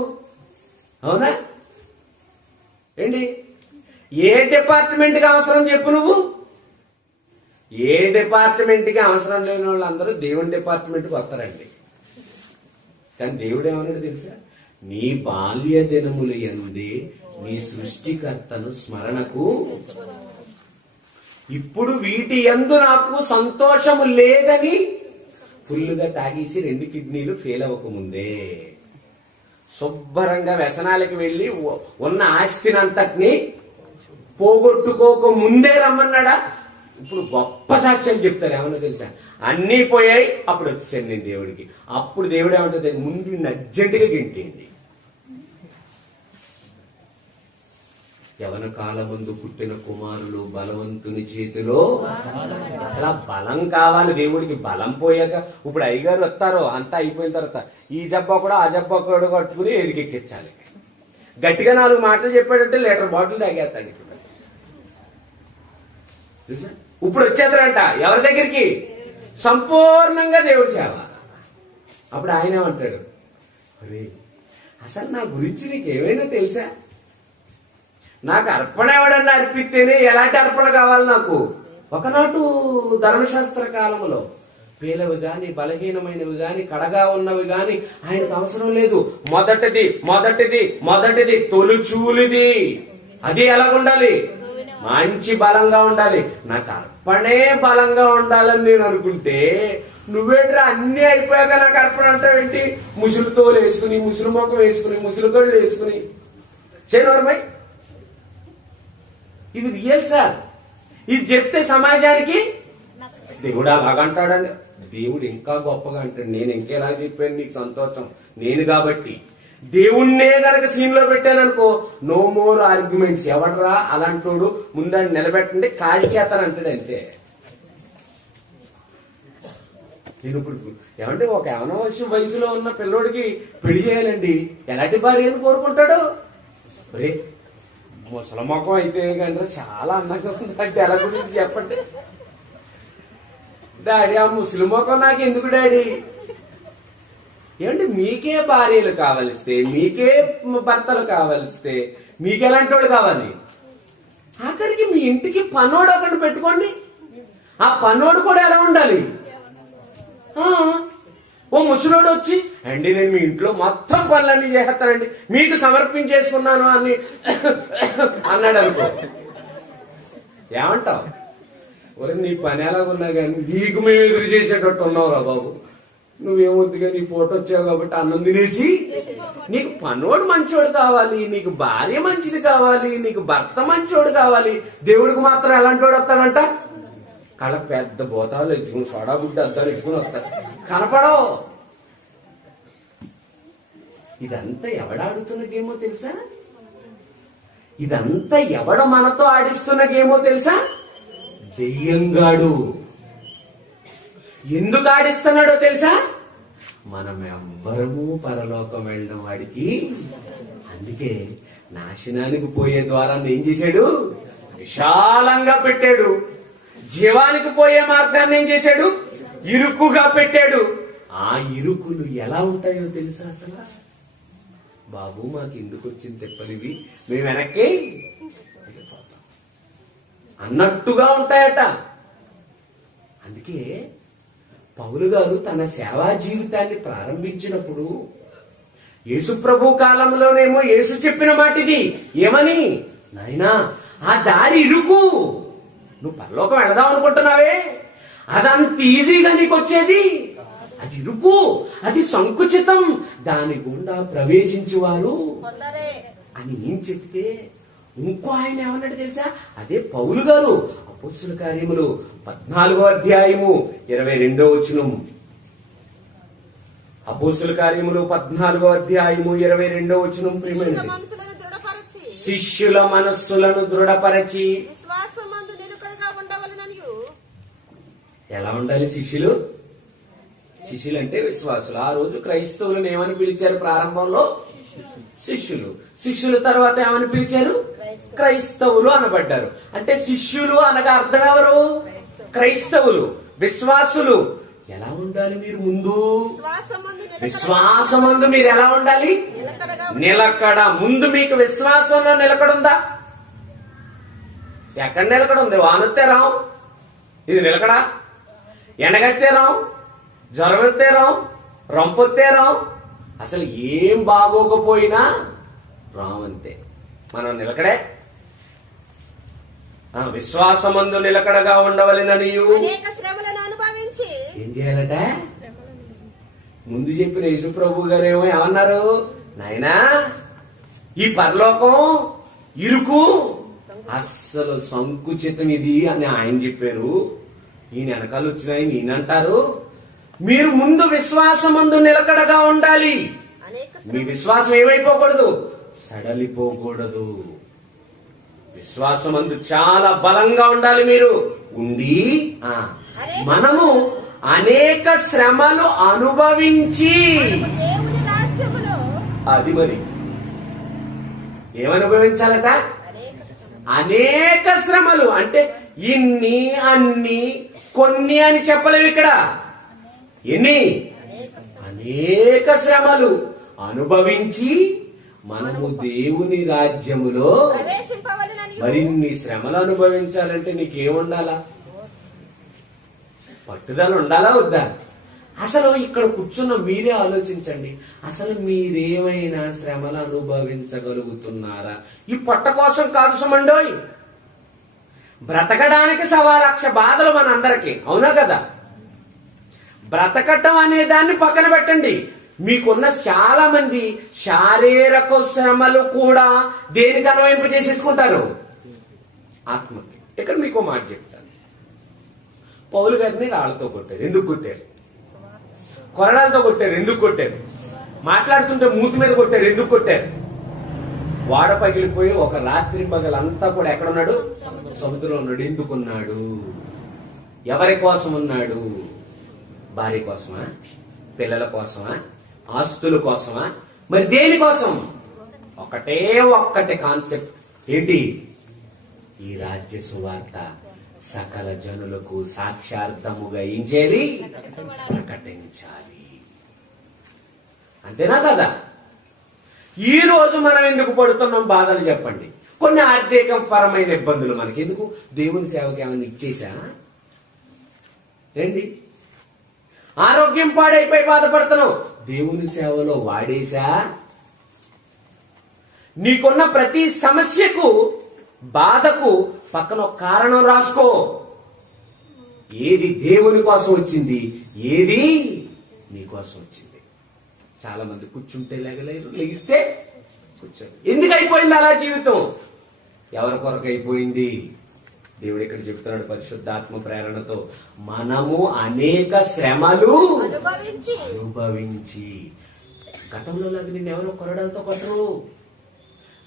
అవునా ఏంటి? ఏ డిపార్ట్మెంట్కి అవసరం చెప్పు నువ్వు? ఏ డిపార్ట్మెంట్కి అవసరం లేని వాళ్ళందరూ దేవుని డిపార్ట్మెంట్కి వస్తారండి. కానీ దేవుడు ఏమన్నాడు తెలుసా? నీ బాల్య దినముల యందే నీ సృష్టికర్తను స్మరణకు, ఇప్పుడు వీటి యందు నాకు సంతోషము లేదని ఫుల్లుగా తాగేసి 2 కిడ్నీలు ఫెయిల్ అవ్వకముందే శుభ్రంగా వ్యసనాలకు వెళ్లి ఉన్న ఆస్తినంతటిని పోగొట్టుకోక ముందే రమ్మన్నాడా? ఇప్పుడు గొప్ప సాక్ష్యం చెప్తారు. ఏమన్నా తెలుసా? అన్నీ పోయాయి, అప్పుడు వచ్చేసాను నేను దేవుడికి. అప్పుడు దేవుడు ఏమంటుంది? ముందు అర్జెంటుగా గింటేయండి. యవన కాలమందు పుట్టిన కుమారులు బలవంతుని చేతిలో. అసలు బలం కావాలి దేవుడికి. బలం పోయాక ఇప్పుడు అయ్యగారు వస్తారు, అంతా అయిపోయిన తర్వాత ఈ జబ్బా కూడా ఆ జబ్బా కూడా కట్టుకుని ఎదిగెక్కించాలి. గట్టిగా 4 మాటలు చెప్పాడంటే లీటర్ బాటిల్ తాగేస్తాడు. ఇప్పుడు వచ్చేద్దరంట ఎవరి దగ్గరికి? సంపూర్ణంగా దేవుడి సేవ. అప్పుడు ఆయన ఏమంటాడు? అరే అసలు నా గురించి నీకేమైనా తెలుసా? నాకు అర్పణ ఎవడన్నా అర్పిస్తేనే ఎలాంటి అర్పణ కావాలి నాకు? ఒకనాటు ధర్మశాస్త్ర కాలంలో పేలవి గాని, బలహీనమైనవి గాని, కడగా ఉన్నవి గాని ఆయనకు అవసరం లేదు. మొదటిది మొదటిది మొదటిది తొలిచూలిది. అది ఎలాగుండాలి? మంచి బలంగా ఉండాలి. నాకు అర్పణే బలంగా ఉండాలని నేను అనుకుంటే, నువ్వేంట్రా అన్ని అయిపోయాక నాకు అర్పణ అంటావేంటి? ముసులు తోలు వేసుకుని, ముసులు మొక్క వేసుకుని, ముసులు గళ్ళు వేసుకుని చేయనోరమై. ఇది రియల్ సార్. ఇది చెప్తే సమాజానికి దేవుడు అలాగంటాడండి. దేవుడు ఇంకా గొప్పగా అంటాడు. నేను ఇంకెలా చెప్పాను నీకు సంతోషం, నేను కాబట్టి. దేవుణ్ణే గనక సీన్ లో పెట్టాననుకో, నో మోర్ ఆర్గ్యుమెంట్స్. ఎవడరా అలాంటోడు, ముందని నిలబెట్టండి, కాలి చేస్తానంటాడు అంతే. నేను ఇప్పుడు ఏమంటే ఒక యవన వయసులో ఉన్న పిల్లోడికి పెళ్లి చేయాలండి, ఎలాంటి భార్యను కోరుకుంటాడు? ఒరే ముసలమ్మకం అయితే కానీ చాలా అందంగా ఉందంటే ఎలా గురించి చెప్పండి. డాడీ ఆ ముసలిమొఖం నాకు ఎందుకు డాడీ? ఏమంటే మీకే భార్యలు కావలిస్తే, మీకే భర్తలు కావలిస్తే మీకెలాంటి వాడు కావాలి? ఆఖరికి మీ ఇంటికి పనోడు ఒకటి పెట్టుకోండి. ఆ పనోడు కూడా ఎలా ఉండాలి? ఓ ముసలోడు వచ్చి, అండి నేను మీ ఇంట్లో మొత్తం పనులన్నీ చేస్తానండి, మీకు సమర్పించేసుకున్నాను అని అన్నాడు అనుకో, ఏమంటావు? ఒరే నీ పని ఎలాగున్నా కానీ నీకు మేము ఎదురు చేసేటట్టు ఉన్నావురా బాబు. నువ్వేమొద్దుగా నీ ఫోటో వచ్చావు కాబట్టి అన్నం తినేసి, నీకు పనోడు మంచోడు కావాలి, నీకు భార్య మంచిది కావాలి, నీకు భర్త మంచోడు కావాలి. దేవుడికి మాత్రం ఎలాంటి వాడు వస్తాడంట? కళ్ళ పెద్ద బోతాలు ఎత్తుకుని, సోడా బుడ్డ అద్దాలు ఎత్తుకుని వస్తాడు, కనపడవు. ఇదంతా ఎవడాడుతున్న గేమో తెలుసా? ఇదంతా ఎవడ మనతో ఆడిస్తున్న గేమో తెలుసా? దెయ్యంగాడు. ఎందుకు ఆడిస్తున్నాడో తెలుసా? మనం ఎవ్వరము పరలోకం వెళ్ళిన వాడికి. అందుకే నాశనానికి పోయే ద్వారాన్ని ఏం చేశాడు? విశాలంగా పెట్టాడు. జీవానికి పోయే మార్గాన్ని ఏం చేశాడు? ఇరుకుగా పెట్టాడు. ఆ ఇరుకులు ఎలా ఉంటాయో తెలుసా? అసలు బాబు మాకు ఎందుకు వచ్చింది తెప్పలివి, మేము వెనక్కి అన్నట్టుగా ఉంటాయట. అందుకే పౌలు గారు తన సేవా జీవితాన్ని ప్రారంభించినప్పుడు యేసుప్రభు కాలంలోనేమో యేసు చెప్పిన మాట ఇది. ఏమని? నాయనా, ఆ దారి ఇరుకు, నువ్వు పరలోకం వెళదాం అనుకుంటున్నావే, అదంత ఈజీగా నీకు వచ్చేది, అది ఇరుకు, అది సంకుచితం, దాని గుండా ప్రవేశించేవారు అని ఏం చెప్తే, ఇంకో ఆయన ఏమన్నాడు తెలుసా? అదే పౌలు గారు అపోస్తలుల కార్యములు 14వ అధ్యాయము 22వ వచనం. అపోస్తలుల కార్యములు 14వ అధ్యాయము 22వ వచనం. శిష్యుల మనస్సులను దృఢపరచి ఎలా ఉండాలి శిష్యులు? శిష్యులు అంటే విశ్వాసులు. ఆ రోజు క్రైస్తవులను ఏమని పిలిచారు? ప్రారంభంలో శిష్యులు. శిష్యుల తర్వాత ఏమని పిలిచారు? క్రైస్తవులు అనబడ్డారు. అంటే శిష్యులు అనగా అర్థం ఎవరు? క్రైస్తవులు, విశ్వాసులు. ఎలా ఉండాలి మీరు? ముందు విశ్వాసమందు మీరు ఎలా ఉండాలి? నిలకడ. ముందు మీకు విశ్వాసంలో నిలకడుందా? ఎక్కడ నిలకడుంది? వానొత్తే రాం, ఇది నిలకడ. ఎండగత్తే రాం, జ్వరమెత్తే రాం, రంపొత్తే రాం, అసలు ఏం బాగోకపోయినా రావంతే. మనం నిలకడే. విశ్వాసమందు నిలకడగా ఉండవలెననియు ఏం చేయాలట? ముందు చెప్పిన యేసుప్రభు గారు ఏమన్నారు? నాయనా, ఈ పరలోకం ఇరుకు, అస్సలు సంకుచితం ఇది అని ఆయన చెప్పారు. ఈయన వెనకాల వచ్చినాయి నేనంటారు. మీరు ముందు విశ్వాసమందు నిలకడగా ఉండాలి. మీ విశ్వాసం ఏమైపోకూడదు? సడలిపోకూడదు. విశ్వాసమందు చాలా బలంగా ఉండాలి మీరు. ఉండి మనము అనేక శ్రమలు అనుభవించి, అది మరి ఏమనుభవించాలట? అనేక శ్రమలు. అంటే ఇన్ని, అన్ని, కొన్ని అని చెప్పలేవు ఇక్కడ. ఎన్ని? అనేక శ్రమలు అనుభవించి మనము దేవుని రాజ్యములో. మరిన్ని శ్రమలు అనుభవించాలంటే నీకేముండాలా? పట్టుదల ఉండాలా వద్దా? అసలు ఇక్కడ కూర్చున్న మీరే ఆలోచించండి. అసలు మీరేమైనా శ్రమలు అనుభవించగలుగుతున్నారా? ఈ పొట్ట కోసం కాదు సుమండోయ్. బ్రతకడానికి 1,00,000 బాధలు మనందరికీ, అవునా కదా? బ్రతకటం అనే దాన్ని పక్కన పెట్టండి. మీకున్న చాలా మంది శారీరక శ్రమలు కూడా దేనికి అన్వయింపు చేసేసుకుంటారు? ఆత్మకి. ఇక్కడ మీకు మాట చెప్తాను. పౌలు గారిని రాళ్లతో కొట్టారు. ఎందుకు కొట్టారు? కొరడాలతో కొట్టారు. ఎందుకు కొట్టారు? మాట్లాడుతుంటే మూతి మీద కొట్టారు. ఎందుకు కొట్టారు? వాడ పగిలిపోయి ఒక రాత్రి పగలంతా కూడా ఎక్కడున్నాడు? సముద్రంలో ఉన్నాడు. ఎందుకున్నాడు? ఎవరి కోసం ఉన్నాడు? భార్య కోసమా? పిల్లల కోసమా? ఆస్తుల కోసమా? మరి దేనికోసం? ఒక్కటే కాన్సెప్ట్. ఏంటి? ఈ రాజ్య సువార్త సకల జనులకు సాక్షార్థముగా ఏం చేయాలి? ప్రకటించాలి. అంతేనా కదా? ఈ రోజు మనం ఎందుకు పడుతున్నాం బాధలు చెప్పండి? కొన్ని ఆర్థిక పరమైన ఇబ్బందులు మనకి ఎందుకు? దేవుని సేవకి ఏమైనా ఇచ్చేసా? ఏంటి? ఆరోగ్యం పాడైపోయి బాధపడుతున్నావు, దేవుని సేవలో వాడేశా? నీకున్న ప్రతి సమస్యకు, బాధకు పక్కన ఒక కారణం రాసుకో. ఏది దేవుని కోసం వచ్చింది, ఏది నీకోసం వచ్చింది. చాలా మంది కూర్చుంటే లేగలేరు, లెగిస్తే కూర్చోరు. ఎందుకు అయిపోయింది అలా జీవితం? ఎవరి కొరకు అయిపోయింది? దేవుడు ఇక్కడ చెప్తున్నాడు పరిశుద్ధాత్మ ప్రేరణతో, మనము అనేక శ్రమలు అనుభవించి. గతంలో లాగా నిన్నెవరో కొరడాలతో కొట్టరు,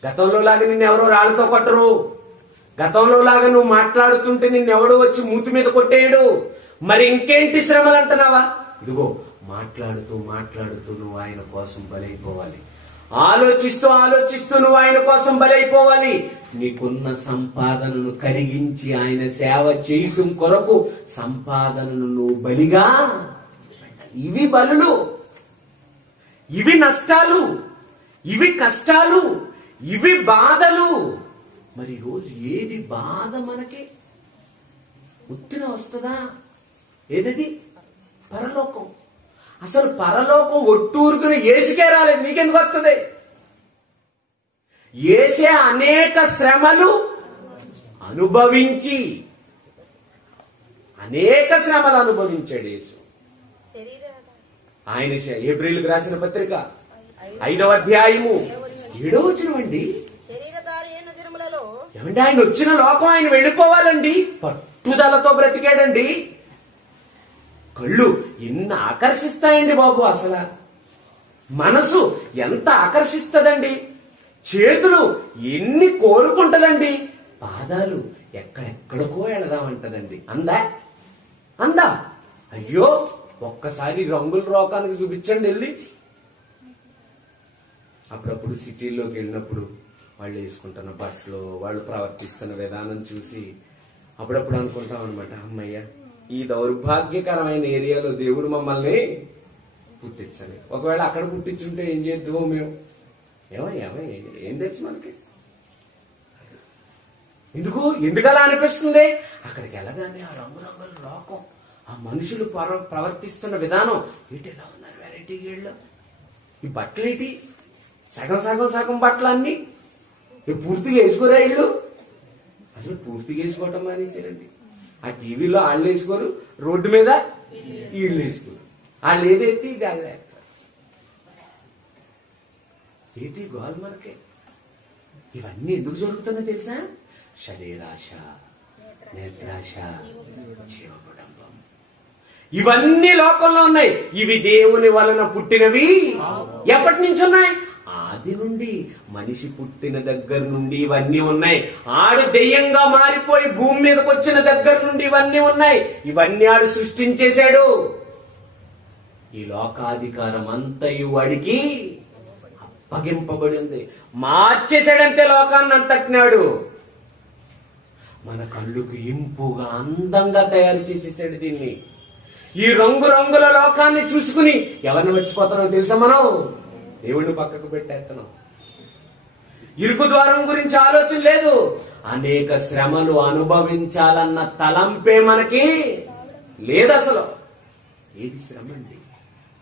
గతంలో లాగా నిన్నెవరో రాళ్ళతో కొట్టరు, గతంలో లాగా నువ్వు మాట్లాడుతుంటే నిన్నెవడో వచ్చి మూతి మీద కొట్టేయడు. మరి ఇంకేంటి శ్రమలు అంటున్నావా? ఇదిగో మాట్లాడుతూ మాట్లాడుతూ నువ్వు ఆయన కోసం బలైపోవాలి. ఆలోచిస్తూ ఆలోచిస్తూ నువ్వు ఆయన కోసం బలైపోవాలి. నీకున్న సంపాదనను కరిగించి ఆయన సేవ చేయటం కొరకు సంపాదనను నువ్వు బలిగా. ఇవి బలులు, ఇవి నష్టాలు, ఇవి కష్టాలు, ఇవి బాధలు. మరి రోజు ఏది బాధ మనకి? ఉత్తిన వస్తుందా? ఏదది? పరలోకం. అసలు పరలోకం ఒట్టూరుకుని ఏసుకే రాలేదు, నీకెందుకు వస్తుంది? ఏసే అనేక శ్రమలు అనుభవించి, అనేక శ్రమలు అనుభవించాడు యేసు. ఆయన హెబ్రీయులకు రాసిన పత్రిక 5వ అధ్యాయము 7వ వచనం అండి. ఏమంటే ఆయన వచ్చిన లోకం ఆయన వెళ్ళిపోవాలండి, పట్టుదలతో బ్రతికాడండి. కళ్ళు ఎన్ని ఆకర్షిస్తాయండి బాబు, అసలు మనసు ఎంత ఆకర్షిస్తదండి, చేతులు ఎన్ని కోరుకుంటదండి, పాదాలు ఎక్కడెక్కడికో వెళదామంటదండి. అందా? అయ్యో ఒక్కసారి రంగుల రోకానికి చూపించండి వెళ్ళి. అప్పుడప్పుడు సిటీల్లోకి వెళ్ళినప్పుడు వాళ్ళు వేసుకుంటున్న బట్టలు, వాళ్ళు ప్రవర్తిస్తున్న విధానం చూసి అప్పుడప్పుడు అనుకుంటాం అనమాట, అమ్మయ్య ఈ దౌర్భాగ్యకరమైన ఏరియాలో దేవుడు మమ్మల్ని పుట్టించాలి. ఒకవేళ అక్కడ పుట్టించుంటే ఏం చేద్దామో మేము. ఏం తెచ్చు మనకి? ఎందుకు అలా అనిపిస్తుంది? అక్కడికి వెళ్ళగానే ఆ రంగురంగుల లోకం, ఆ మనుషులు ప్రవర్తిస్తున్న విధానం ఏంటి, ఎలా ఉన్నారు వెరైటీ గేళ్ళు, ఈ బట్టలు ఏంటి సగం బట్టలు అన్ని పూర్తిగా వేసుకోరా ఇళ్ళు. అసలు పూర్తిగా వేసుకోవటం మానేసారండి. ఆ టీవీలో వాళ్ళు వేసుకోరు, రోడ్డు మీద వీళ్ళు వేసుకోరు. వాళ్ళు ఏదైతే ఇది వాళ్ళు వేస్తారు. ఏంటి గోల్ మనకి? ఇవన్నీ ఎందుకు జరుగుతుందో తెలుసా? శరీరాశ, నేత్రాశ, జీవకుడంబం, ఇవన్నీ లోకంలో ఉన్నాయి. ఇవి దేవుని వలన పుట్టినవి. ఎప్పటి నుంచి ఉన్నాయి? ఆది నుండి. మనిషి పుట్టిన దగ్గర నుండి ఇవన్నీ ఉన్నాయి. ఆడు దెయ్యంగా మారిపోయి భూమి మీదకి వచ్చిన దగ్గర నుండి ఇవన్నీ ఉన్నాయి. ఇవన్నీ ఆడు సృష్టించేశాడు. ఈ లోకాధికారం అంతయు వాడికి అప్పగింపబడింది. మార్చేశాడంతే లోకాన్ని అంతటినాడు. మన కళ్ళుకు ఇంపుగా అందంగా తయారు చేసేసాడు దీన్ని. ఈ రంగురంగుల లోకాన్ని చూసుకుని ఎవరిని మర్చిపోతానో తెలుసా? మనం దేవుడిని పక్కకు పెట్టేస్తున్నాం. ఇరుకు ద్వారం గురించి ఆలోచన లేదు. అనేక శ్రమలు అనుభవించాలన్న తలంపే మనకి లేదు అసలు. ఏది శ్రమ అండి?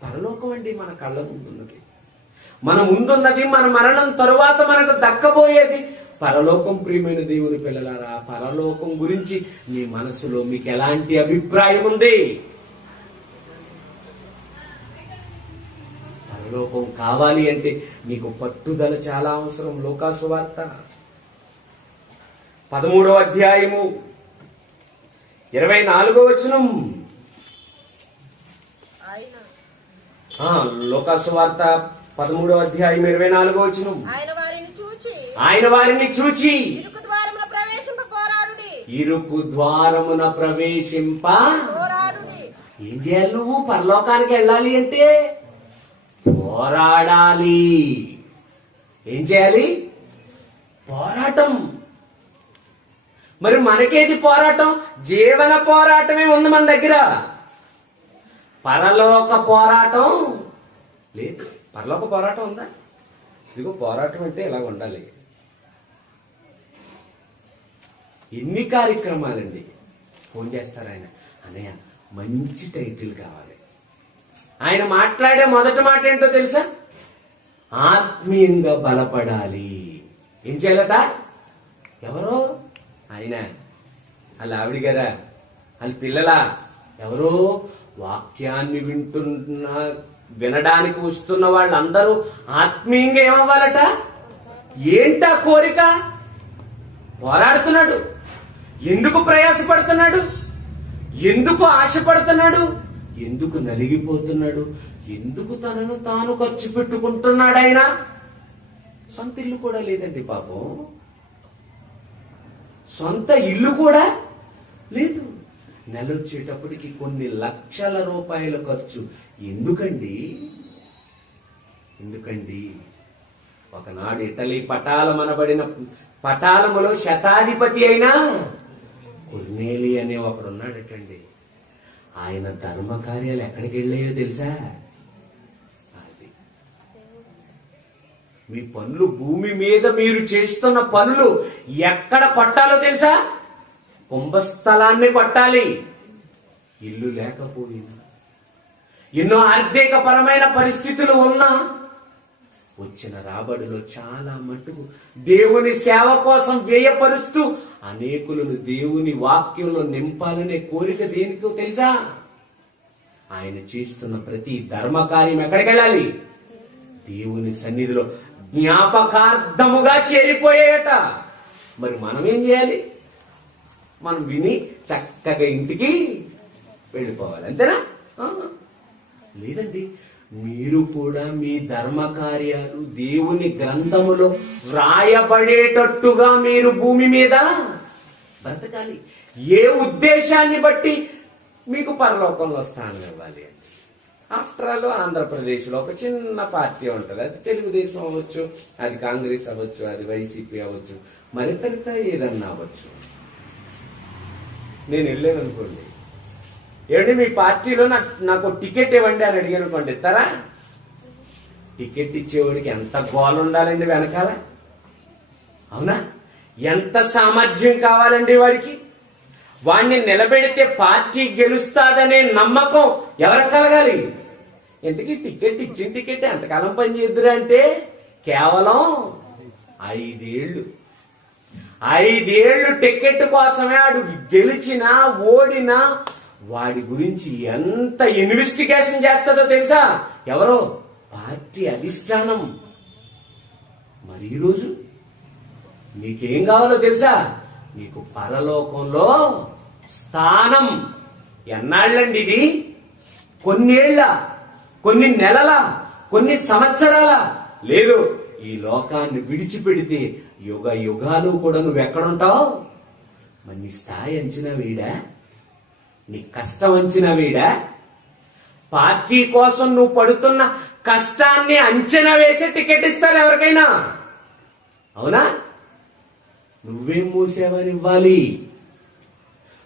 పరలోకం అండి మన కళ్ళ ముందున్నది. మన ముందున్నది మన మరణం తరువాత మనకు దక్కబోయేది పరలోకం. ప్రియమైన దేవుని పిల్లలారా, పరలోకం గురించి మీ మనసులో మీకు ఎలాంటి అభిప్రాయం ఉంది? పరలోకం కావాలి అంటే మీకు పట్టుదల చాలా అవసరం. లూకాసు వార్త 13వ అధ్యాయము 24వ వచనం. లూకాసు వార్త 13వ అధ్యాయం 24వ వచనం. ఆయన వారిని చూచి ఇరుకు ద్వారమున ప్రవేశింప. ఏం చేయాలి? నువ్వు పరలోకానికి వెళ్ళాలి అంటే పోరాడాలి. ఏం చేయాలి? పోరాటం. మరి మనకేది పోరాటం? జీవన పోరాటమే ఉంది మన దగ్గర. పరలోక పోరాటం లేదు. పరలోక పోరాటం ఉందా? ఇదిగో పోరాటం అంటే ఇలా ఉండాలి. ఎన్ని కార్యక్రమాలండి. ఫోన్ చేస్తారు ఆయన, అన్నయ్య మంచి టైటిల్ కావాలి. ఆయన మాట్లాడే మొదటి మాట ఏంటో తెలుసా? ఆత్మీయంగా బలపడాలి. ఏం చేయాలట? ఎవరో ఆయన, వాళ్ళ ఆవిడ గారా, వాళ్ళ పిల్లలా, ఎవరో వాక్యాన్ని వినడానికి వస్తున్న వాళ్ళందరూ ఆత్మీయంగా ఏమవ్వాలట? ఏంటా కోరిక? పోరాడుతున్నాడు. ఎందుకు ప్రయాసపడుతున్నాడు? ఎందుకు ఆశపడుతున్నాడు? ఎందుకు నలిగిపోతున్నాడు? ఎందుకు తనను తాను ఖర్చు పెట్టుకుంటున్నాడు? ఆయన సొంత ఇల్లు కూడా లేదండి పాపం. సొంత ఇల్లు కూడా లేదు. నెలొచ్చేటప్పటికి కొన్ని లక్షల రూపాయల ఖర్చు. ఎందుకండి? ఒకనాడు ఇటలీ పటాలమనబడిన పటాలములో శతాధిపతి అయినా కొర్నేలి అనే ఒకడున్నాడటండి. ఆయన ధర్మ కార్యాలు ఎక్కడికి వెళ్ళాయో తెలుసా? అది మీ పనులు, భూమి మీద మీరు చేస్తున్న పనులు ఎక్కడ పట్టాలో తెలుసా? కుంభస్థలాన్ని పట్టాలి. ఇల్లు లేకపోయినా, ఎన్నో ఆర్థికపరమైన పరిస్థితులు ఉన్నా, వచ్చిన రాబడిలో చాలా మట్టుకు దేవుని సేవ కోసం వ్యయపరుస్తూ అనేకులను దేవుని వాక్యంలో నింపాలనే కోరిక దేనికో తెలుసా? ఆయన చేస్తున్న ప్రతి ధర్మకార్యం ఎక్కడికి వెళ్ళాలి? దేవుని సన్నిధిలో జ్ఞాపకార్థముగా చేరిపోయేట. మరి మనం ఏం చేయాలి? మనం విని చక్కగా ఇంటికి వెళ్ళిపోవాలి, అంతేనా? లేదండి, మీరు కూడా మీ ధర్మ కార్యాలు దేవుని గ్రంథములో వ్రాయబడేటట్టుగా మీరు భూమి మీద బ్రతకాలి. ఏ ఉద్దేశాన్ని బట్టి మీకు పరలోకంలో స్థానం ఇవ్వాలి అండి. ఆఫ్టర్ ఆల్ ఆంధ్రప్రదేశ్ లో ఒక చిన్న పార్టీ ఉంటది. అది తెలుగుదేశం అవ్వచ్చు, అది కాంగ్రెస్ అవ్వచ్చు, అది వైసీపీ అవ్వచ్చు, మరితరిత ఏదన్నా అవ్వచ్చు. నేను వెళ్ళాను అనుకోండి, ఏమండి మీ పార్టీలో నాకు టికెట్ ఇవ్వండి అని అడిగాను అనుకోండి, ఇస్తారా? టికెట్ ఇచ్చేవాడికి ఎంత గోల ఉండాలండి వెనకాల, అవునా? ఎంత సామర్థ్యం కావాలండి వాడికి? వాడిని నిలబెడితే పార్టీ గెలుస్తాదనే నమ్మకం ఎవరికి కలగాలి? ఇంతకీ టికెట్ ఇచ్చిన టికెట్ ఎంతకాలం పనిచేద్దురా అంటే కేవలం 5 ఏళ్ళు. 5 ఏళ్ళు టికెట్ కోసమే ఆడు గెలిచినా ఓడినా వాడి గురించి ఎంత ఇన్వెస్టిగేషన్ చేస్తుందో తెలుసా? ఎవరో పార్టీ అధిష్టానం. మరి ఈరోజు మీకేం కావాలో తెలుసా? మీకు పరలోకంలో స్థానం. ఎన్నాళ్ళండి ఇది? కొన్నేళ్ల, కొన్ని నెలల, కొన్ని సంవత్సరాల? లేదు, ఈ లోకాన్ని విడిచిపెడితే యుగ యుగాలు కూడా నువ్వెక్కడుంటావు? మరి నీ స్థాయి అంచనా వేయడా? నీ కష్టం అంచనా వేయడా? పార్టీ కోసం నువ్వు పడుతున్న కష్టాన్ని అంచనా వేసే టికెట్ ఇస్తారు ఎవరికైనా, అవునా? నువ్వేం మూసావని ఇవ్వాలి,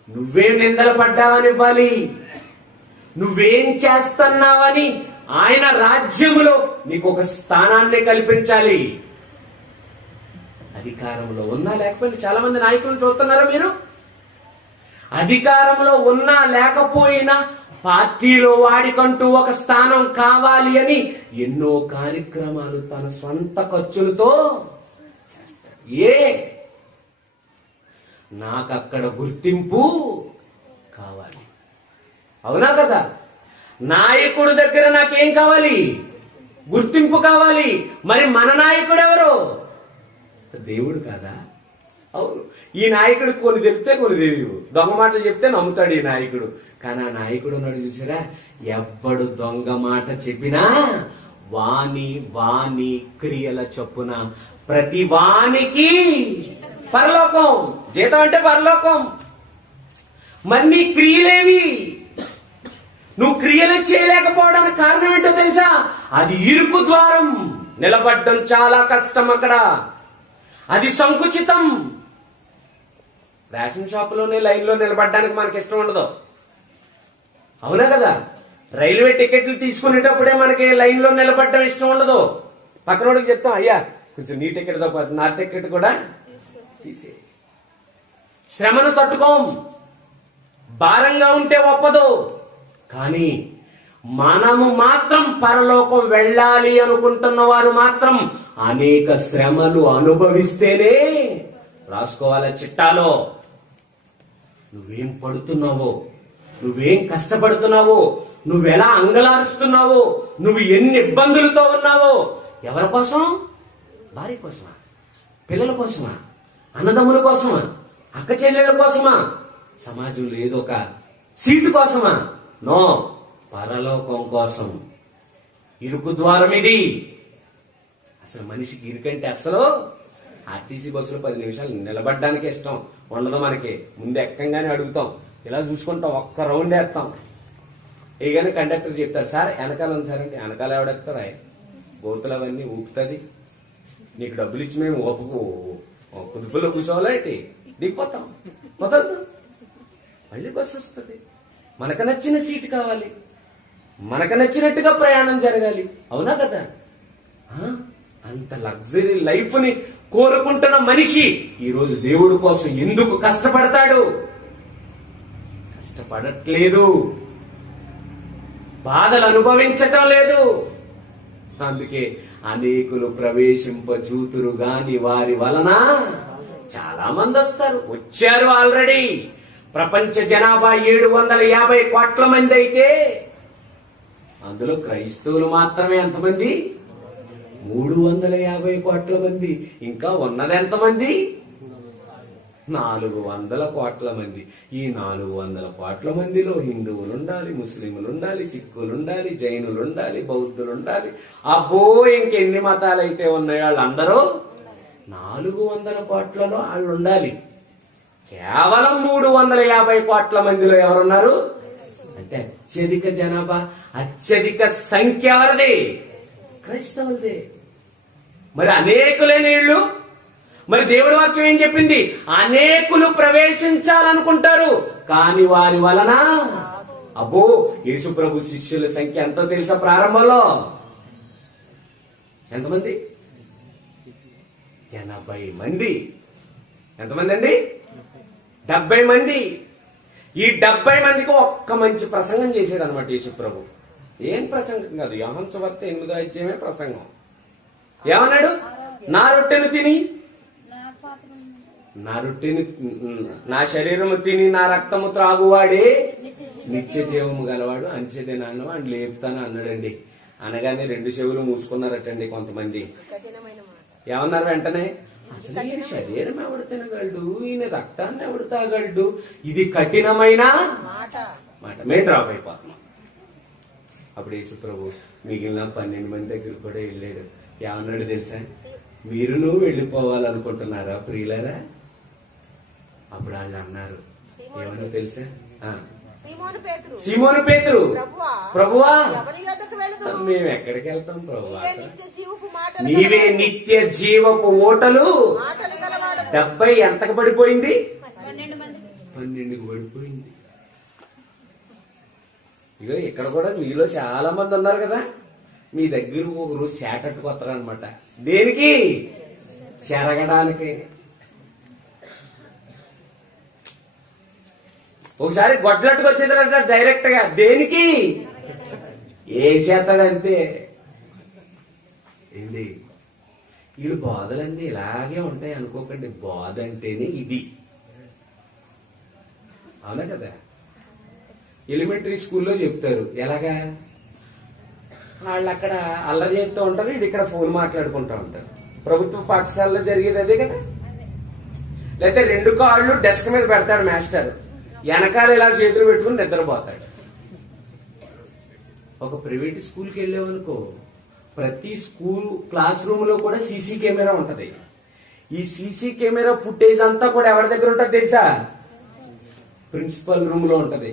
నువ్వేం నిందలు పడ్డావని ఇవ్వాలి, నువ్వేం చేస్తున్నావని ఆయన రాజ్యములో నీకు ఒక స్థానాన్ని కల్పించాలి. అధికారంలో ఉన్నా లేకపోయినా చాలా మంది నాయకులను చూస్తున్నారా మీరు? అధికారంలో ఉన్నా లేకపోయినా పార్టీలో వాడికంటూ ఒక స్థానం కావాలి అని ఎన్నో కార్యక్రమాలు తన సొంత ఖర్చులతో చేస్తాడు. నాకక్కడ గుర్తింపు కావాలి, అవునా కదా? నాయకుడు దగ్గర నాకేం కావాలి? గుర్తింపు కావాలి. మరి మన నాయకుడు ఎవరు? దేవుడు కాదా? అవును, ఈ నాయకుడు కొన్ని చెప్తే కొన్ని తెలియవు, దొంగ మాటలు చెప్తే నమ్ముతాడు ఈ నాయకుడు. కానీ ఆ నాయకుడు ఉన్నాడు చూసారా, ఎవ్వడు దొంగ మాట చెప్పినా వాని వాని క్రియల చొప్పున ప్రతి వానికి పరలోకం. జీతం అంటే పరలోకం. మరి నీ క్రియలేవి? నువ్వు క్రియలు చేయలేకపోవడానికి కారణం ఏంటో తెలుసా? అది ఇరుకు ద్వారం. నిలబడ్డం చాలా కష్టం అక్కడ, అది సంకుచితం. రేషన్ షాపులోనే లైన్లో నిలబడడానికి మనకి ఇష్టం ఉండదు, అవునా కదా? రైల్వే టికెట్లు తీసుకునేటప్పుడే మనకి లైన్లో నిలబడడం ఇష్టం ఉండదు. పక్కనోడికి చెప్తాం, అయ్యా కొంచెం నీ టికెట్తో పాటు నా టికెట్ కూడా తీసే. శ్రమను తట్టుకోం, భారంగా ఉంటే ఒప్పదు. కానీ మనము మాత్రం పరలోకం వెళ్ళాలి అనుకుంటున్న వారు మాత్రం అనేక శ్రమలు అనుభవిస్తేనే రాసుకోవాలి చిట్టాలో. నువ్వేం పడుతున్నావో, నువ్వేం కష్టపడుతున్నావో, నువ్వెలా అంగలారుస్తున్నావో, నువ్వు ఎన్ని ఇబ్బందులతో ఉన్నావో ఎవరి కోసం? భార్య కోసమా? పిల్లల కోసమా? అన్నదమ్ముల కోసమా? అక్క చెల్లెల కోసమా? సమాజంలో ఏదో ఒక సీటు కోసమా? నో, పరలోకం కోసం. ఇరుకు ద్వారం ఇది. అసలు మనిషికి ఇరుకంటే అసలు ఆర్టీసీ బస్సులో 10 నిమిషాలు నిలబడ్డానికి ఇష్టం ఉండదు మనకి. ముందు ఎక్కంగానే అడుగుతాం, ఇలా చూసుకుంటాం, ఒక్క రౌండ్ వేస్తాం. ఏగానే కండక్టర్ చెప్తారు, సార్ వెనకాల ఉంది సార్ అంటే, వెనకాల ఎవడెక్తారా? గోతులు అవన్నీ ఊపుతుంది, నీకు డబ్బులు ఇచ్చి మేము కుదుపులో కూర్చోవాలా ఏంటి? దిగిపోతాం, కుదరదు. మళ్ళీ బస్సు వస్తుంది, మనకు నచ్చిన సీటు కావాలి, మనకు నచ్చినట్టుగా ప్రయాణం జరగాలి. అవునా కదా? అంత లగ్జరీ లైఫ్ ని కోరుకుంటున్న మనిషి ఈరోజు దేవుడి కోసం ఎందుకు కష్టపడతాడు? కష్టపడట్లేదు, బాధలు అనుభవించటం లేదు. అందుకే అనేకులు ప్రవేశింపజూతురు గాని వారి వలన చాలా మంది వస్తారు. వచ్చారు ఆల్రెడీ. ప్రపంచ జనాభా 750 కోట్ల మంది అయితే అందులో క్రైస్తవులు మాత్రమే ఎంతమంది? 350 కోట్ల మంది. ఇంకా ఉన్నది ఎంతమంది? 400 కోట్ల మంది. ఈ 400 కోట్ల మందిలో హిందువులు ఉండాలి, ముస్లింలు ఉండాలి, సిక్కులు ఉండాలి, జైనులు ఉండాలి, బౌద్ధులు ఉండాలి. అబ్బో, ఇంకెన్ని మతాలు అయితే ఉన్నాయో వాళ్ళందరూ 400 కోట్లలో వాళ్ళు ఉండాలి. కేవలం 350 కోట్ల మందిలో ఎవరున్నారు అంటే అత్యధిక జనాభా, అత్యధిక సంఖ్య ఎవరిది? క్రైస్తవులదే. మరి అనేకులైన వీళ్ళు, మరి దేవుడి వాక్యం ఏం చెప్పింది? అనేకులు ప్రవేశించాలనుకుంటారు కానీ వారి వలన అబ్బో, యేసు ప్రభు శిష్యుల సంఖ్య ఎంతో తెలుసా? ప్రారంభంలో ఎంతమంది? 80 మంది. ఎంతమంది అండి? 70 మంది. ఈ 70 మందికి ఒక్క మంచి ప్రసంగం చేశాడు అనమాట యేసు ప్రభు. ఏం ప్రసంగం కాదు, యోహాను సువార్త 8వ అధ్యాయమే ప్రసంగం. ఏమన్నాడు? నా రొట్టెను తిని, నా శరీరము తిని నా రక్తము త్రాగువాడే నిత్య జీవము గలవాడు, అంచెదే నాన్న అని లేపుతాను అన్నాడండి. అనగానే 2 చెవులు మూసుకున్నారటండి కొంతమంది. ఏమన్నారు వెంటనే? అసలు ఈయన శరీరం ఎవడు తినగలడు, ఈయన రక్తాన్ని ఎవడు తాగలడు, ఇది కఠినమైన మాట. మేము డ్రాప్ అయిపోతున్నాం. అప్పుడు యేసు ప్రభు మిగిలిన 12 మంది దగ్గర కూడా వెళ్ళాడు. ఏమన్నాడు తెలుసా? మీరును వెళ్ళిపోవాలనుకుంటున్నారా ప్రియులారా? అప్పుడు వాళ్ళు అన్నారు, ఏమన్నా తెలుసా? సీమోను పేతురు, ప్రభువా మేము ఎక్కడికి వెళ్తాం ప్రభువా? నీవే నిత్య జీవపు ఓటలు. 70 ఎంతకు పడిపోయింది? 12కు పడిపోయింది. ఇగో ఇక్కడ కూడా మీలో చాలా మంది ఉన్నారు కదా, మీ దగ్గర ఒకరు సేటట్టుకొస్తారు అనమాట. దేనికి? చెరగడానికి. ఒకసారి గొడ్లట్టుకు వచ్చేదంట డైరెక్ట్ గా. దేనికి? వేసేస్తాడంతే. ఏంటి వీళ్ళు బోధలన్నీ ఇలాగే ఉంటాయి అనుకోకండి. బోధ అంటేనే ఇది. అవునా కదా? ఎలిమెంటరీ స్కూల్లో చెప్తారు ఎలాగా, వాళ్ళు అక్కడ అల్లరి చేస్తూ ఉంటారు, ఇది ఇక్కడ ఫోన్ మాట్లాడుకుంటూ ఉంటారు. ప్రభుత్వ పాఠశాలలో జరిగేది అదే కదా. లేకపోతే 2 కాళ్ళు డెస్క్ మీద పెడతాడు మాస్టర్, వెనకాల ఇలా చేతులు పెట్టుకుని నిద్రపోతాడు. ఒక ప్రైవేట్ స్కూల్కి వెళ్ళామనుకో, ప్రతి స్కూల్ క్లాస్ రూమ్ లో కూడా సీసీ కెమెరా ఉంటది. ఈ సీసీ కెమెరా ఫుటేజ్ అంతా కూడా ఎవరి దగ్గర ఉంటది తెలుసా? ప్రిన్సిపల్ రూమ్ లో ఉంటది.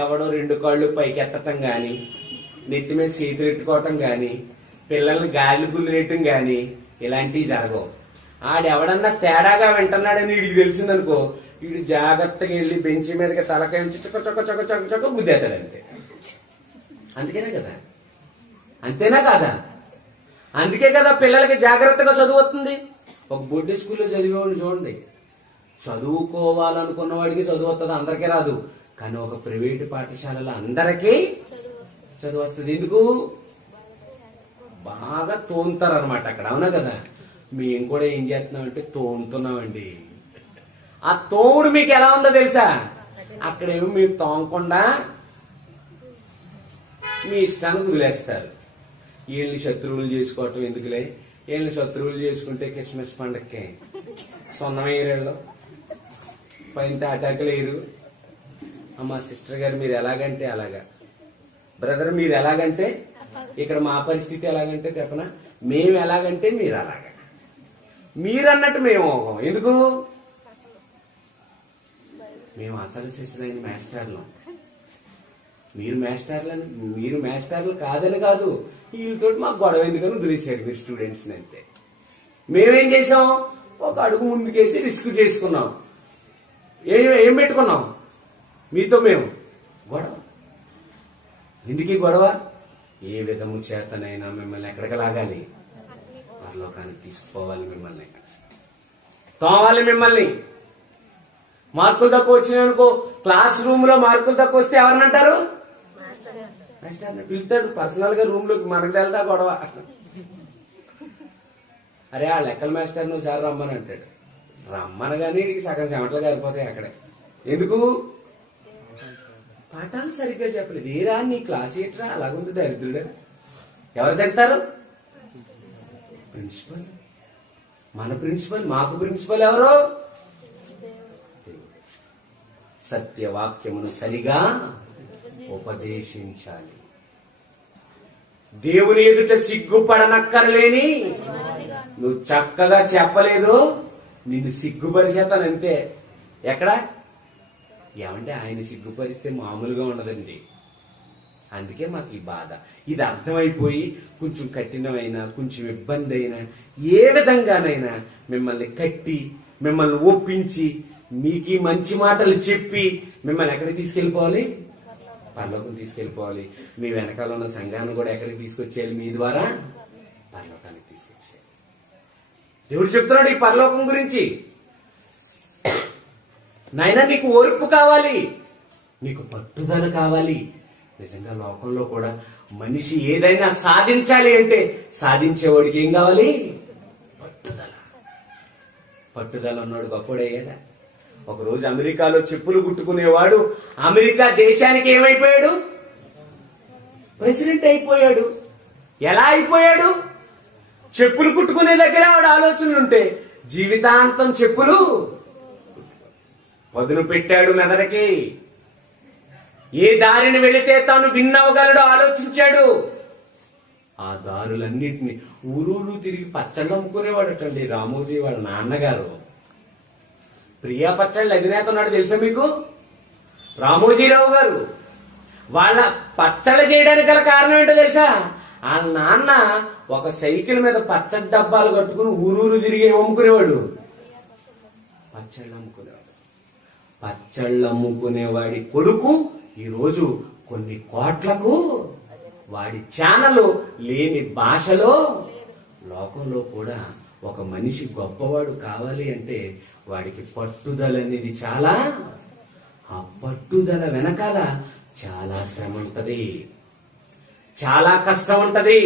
ఎవడో 2 కాళ్ళు పైకి ఎత్తటం గాని, నెత్తి మీద చేతులు ఎట్టుకోవటం గాని, పిల్లల్ని గాలి గుల్లేయటం గాని ఇలాంటివి జరగవు. ఆడెవడన్నా తేడాగా వింటున్నాడని వీడికి తెలిసిందనుకో, వీడు జాగ్రత్తగా వెళ్లి బెంచ్ మీదకి తలకాయించి చొక్క గుద్దేతాడు అంతే. అందుకేనే కదా? అంతేనా కాదా? అందుకే కదా పిల్లలకి జాగ్రత్తగా చదువుతుంది. ఒక బోర్డు స్కూల్లో చదివేవాళ్ళు చూడండి, చదువుకోవాలనుకున్న వాడికి చదువు వస్తుంది, అందరికీ రాదు. కానీ ఒక ప్రైవేటు పాఠశాలలో అందరికీ చదువు వస్తుంది. ఎందుకు? బాగా తోముతారు అనమాట అక్కడ. అవునా కదా? మేము కూడా ఏం చేస్తున్నామంటే తోముతున్నామండి. ఆ తోముడు మీకు ఎలా ఉందో తెలుసా? అక్కడేమో మీరు తోమకుండా మీ ఇష్టాన్ని వదిలేస్తారు. వీళ్ళని శత్రువులు చేసుకోవటం ఎందుకులే, వీళ్ళని శత్రువులు చేసుకుంటే క్రిస్మస్ పండక్కి సొన్నమయ్యేళ్ళు పైన తాటాకులు వేయరు. అమ్మ సిస్టర్ గారు మీరు ఎలాగంటే అలాగా, బ్రదర్ మీరు ఎలాగంటే, ఇక్కడ మా పరిస్థితి ఎలాగంటే చెప్పనా, మేము ఎలాగంటే మీరు అలాగా, మీరన్నట్టు మేము అవ్వం. ఎందుకు? మేము అసలు శిశులైన మాస్టర్లు, మీరు మాస్టర్లు కాదని కాదు, వీళ్ళతో మాకు గొడవ ఎందుకని వదిలేశారు మీరు స్టూడెంట్స్ ని. అంతే. మేమేం చేసాం, ఒక అడుగు ముందుకేసి రిస్క్ చేసుకున్నాం. ఏం పెట్టుకున్నాం మీతో మేము గొడవ. ఎందుకీ గొడవ? ఏ విధము చేతనైనా మిమ్మల్ని ఎక్కడికి లాగాలి, పరలోకానికి తీసుకుపోవాలి, మిమ్మల్ని తోవాలి. మిమ్మల్ని మార్కులు తక్కువ వచ్చినాయనుకో, క్లాస్ రూమ్ లో మార్కులు తక్కువ వస్తే ఎవరినంటారు? మాస్టర్ పిలుతాడు పర్సనల్ గా రూమ్ లోకి, మనకు వెళ్తా గొడవ. అరే ఆ లెక్కల మాస్టర్ నువ్వు సార్ రమ్మని అంటాడు. రమ్మనగానే నీకు సగం చెమటలు కారిపోతాయి అక్కడే. ఎందుకు? పాఠాలు సరిగ్గా చెప్పలేదు. ఏరా నీ క్లాస్ ఏట్రా అలాగుంది దరిద్రుడు. ఎవరు తింటారు? ప్రిన్సిపల్. మన ప్రిన్సిపల్, మాకు ప్రిన్సిపల్ ఎవరు? సత్యవాక్యమును సరిగా ఉపదేశించాలి. దేవుని ఎదుట సిగ్గుపడనక్కర్లేని నువ్వు చక్కగా చెప్పలేదు, నిన్ను సిగ్గుపరిచేతానంతే. ఎక్కడ? ఏమంటే ఆయన సిగ్గుపరిస్తే మామూలుగా ఉండదండి. అందుకే మాకు ఈ బాధ. ఇది అర్థమైపోయి కొంచెం కఠినమైనా, కొంచెం ఇబ్బంది అయినా, ఏ విధంగానైనా మిమ్మల్ని కట్టి, మిమ్మల్ని ఒప్పించి, మీకు మంచి మాటలు చెప్పి మిమ్మల్ని ఎక్కడికి తీసుకెళ్లిపోవాలి? పరలోకం తీసుకెళ్లిపోవాలి. మీ వెనకాల ఉన్న సంఘాన్ని కూడా ఎక్కడికి తీసుకొచ్చేయాలి? మీ ద్వారా పరలోకానికి తీసుకొచ్చేయాలి. దేవుడు చెప్తున్నాడు ఈ పరలోకం గురించి. నాయనా నీకు ఓర్పు కావాలి, నీకు పట్టుదల కావాలి. నిజంగా లోకంలో కూడా మనిషి ఏదైనా సాధించాలి అంటే సాధించేవాడికి ఏం కావాలి? పట్టుదల. పట్టుదల ఉన్నాడు గొప్పడయ్యాడా? ఒకరోజు అమెరికాలో చెప్పులు కుట్టుకునేవాడు అమెరికా దేశానికి ఏమైపోయాడు? ప్రెసిడెంట్ అయిపోయాడు. ఎలా అయిపోయాడు? చెప్పులు కుట్టుకునే దగ్గర ఆవిడ ఆలోచనలుంటే జీవితాంతం చెప్పులు పదును పెట్టాడు మెదడుకి. ఏ దారిని వెళితే తాను విన్నవగలడో ఆలోచించాడు. ఆ దారులన్నింటినీ ఊరూరు తిరిగి పచ్చళ్ళు అమ్ముకునేవాడటండి రామోజీ వాళ్ళ నాన్నగారు. ప్రియా పచ్చళ్ళ అధినేత ఉన్నాడు తెలుసా మీకు? రామోజీరావు గారు. వాళ్ళ పచ్చళ్ళు చేయడానికి గల కారణం ఏంటో తెలుసా? ఆ నాన్న ఒక సైకిల్ మీద పచ్చడి డబ్బాలు కట్టుకుని ఊరూరు తిరిగి అమ్ముకునేవాడు, పచ్చళ్ళు అమ్ముకునేవాడు. పచ్చళ్ళు అమ్ముకునేవాడి కొడుకు ఈరోజు కొన్ని కోట్లకు వాడి ఛానల్ లేని భాషలో లోకంలో కూడా ఒక మనిషి గొప్పవాడు కావాలి అంటే వాడికి పట్టుదల అనేది చాలా. ఆ పట్టుదల వెనకాల చాలా శ్రమ ఉంటది, చాలా కష్టం ఉంటది,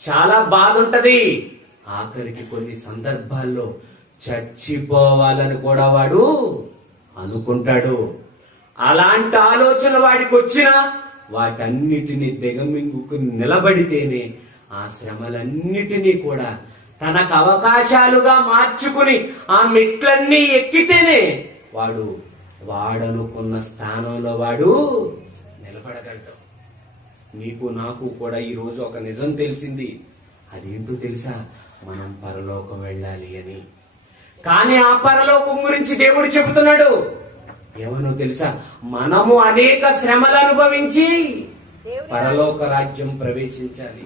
చాలా బాధ ఉంటది. ఆఖరికి కొన్ని సందర్భాల్లో చచ్చిపోవాలని కూడా వాడు అనుకుంటాడు. అలాంటి ఆలోచన వాడికి వచ్చినా వాటన్నిటినీ దిగమింగుకుని నిలబడితేనే ఆ శ్రమలన్నిటినీ కూడా తనకు అవకాశాలుగా మార్చుకుని ఆ మెట్లన్నీ ఎక్కితేనే వాడనుకున్న స్థానంలో వాడు నిలబడగలడు. నీకు నాకు కూడా ఈ రోజు ఒక నిజం తెలిసింది. అదేంటో తెలుసా? మనం పరలోకం వెళ్ళాలి అని. కానీ ఆ పరలోకం గురించి దేవుడు చెబుతున్నాడు ఏమనో తెలుసా? మనము అనేక శ్రమలు అనుభవించి పరలోక రాజ్యం ప్రవేశించాలి.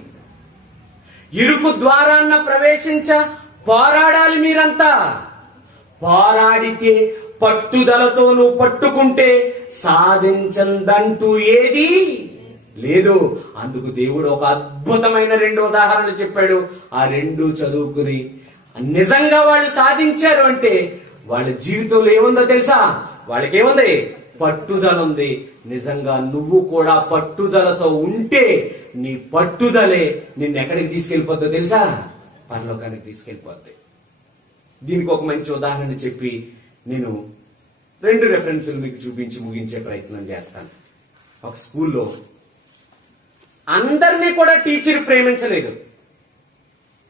ఇరుకు ద్వారాన్న పోరాడాలి. మీరంతా పోరాడితే పట్టుదలతో నువ్వు పట్టుకుంటే సాధించదంటూ ఏది లేదు. అందుకు దేవుడు ఒక అద్భుతమైన 2 ఉదాహరణలు చెప్పాడు. ఆ 2 చదువుకుని నిజంగా వాళ్ళు సాధించారు అంటే వాళ్ళ జీవితంలో ఏముందో తెలుసా? వాళ్ళకేముంది? పట్టుదల ఉంది. నిజంగా నువ్వు కూడా పట్టుదలతో ఉంటే నీ పట్టుదలే నిన్ను ఎక్కడికి తీసుకెళ్లిపోద్దో తెలుసా? పరలోకానికి తీసుకెళ్లిపోద్ది. దీనికి ఒక మంచి ఉదాహరణ చెప్పి నేను 2 రెఫరెన్సులు మీకు చూపించి ముగించే ప్రయత్నం చేస్తాను. ఒక స్కూల్లో అందరినీ కూడా టీచర్ ప్రేమించలేదు.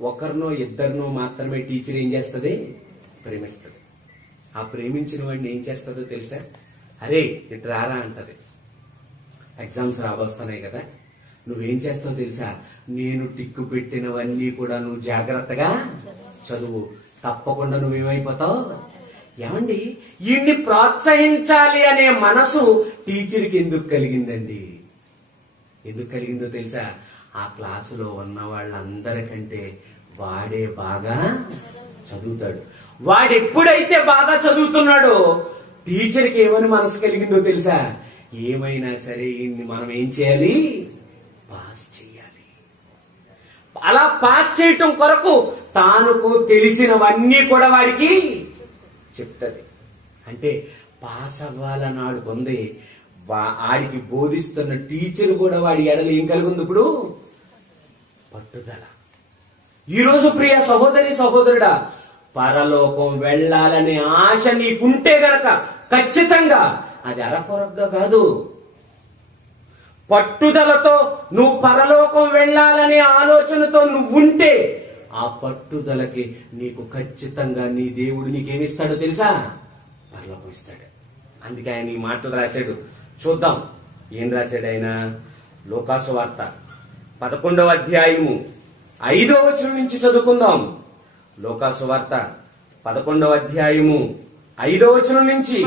ఒకరినో ఇద్దరినో మాత్రమే టీచర్ ఏం చేస్తుంది? ప్రేమిస్తుంది. ఆ ప్రేమించిన వాడిని ఏం చేస్తుందో తెలుసా? అరే ఇటు రారా అంటది. ఎగ్జామ్స్ రాబోస్తున్నాయి కదా, నువ్వేం చేస్తావు తెలుసా? నేను టిక్కు పెట్టినవన్నీ కూడా నువ్వు జాగ్రత్తగా చదువు, తప్పకుండా నువ్వేమైపోతావు. ఏమండి, వీడిని ప్రోత్సహించాలి అనే మనసు టీచర్కి ఎందుకు కలిగిందండి? ఎందుకు కలిగిందో తెలుసా? ఆ క్లాసులో ఉన్న వాళ్ళందరికంటే వాడే బాగా చదువుతాడు. వాడెప్పుడైతే బాగా చదువుతున్నాడో టీచర్కి ఏమని మనసు కలిగిందో తెలుసా? ఏమైనా సరే వీడిని మనం ఏం చేయాలి? పాస్ చేయాలి. అలా పాస్ చేయటం కొరకు తానుకు తెలిసినవన్నీ కూడా వాడికి చెప్తుంది. అంటే పాస్ అవ్వాలన్నాడు పొంది ఆడికి బోధిస్తున్న టీచర్ కూడా వాడి ఎడలు ఏం కలిగి ఉంది? ఇప్పుడు పట్టుదల. ఈరోజు ప్రియ సహోదరి సహోదరుడా, పరలోకం వెళ్ళాలనే ఆశ నీకుంటే గనక ఖచ్చితంగా అది అరకొరగా కాదు, పట్టుదలతో నువ్వు పరలోకం వెళ్ళాలనే ఆలోచనతో నువ్వుంటే ఆ పట్టుదలకి నీకు ఖచ్చితంగా నీ దేవుడు నీకేమిస్తాడో తెలుసా? పరలోకం ఇస్తాడు. అందుకే ఆయన ఈ మాటలు రాశాడు. చూద్దాం ఏం రాశాడు ఆయన. లోకాసు వార్త 11వ అధ్యాయము 5వ వచనం నుంచి చదువుకుందాం. లోకాసు వార్త 11వ అధ్యాయము 5వ వచనం నుంచి.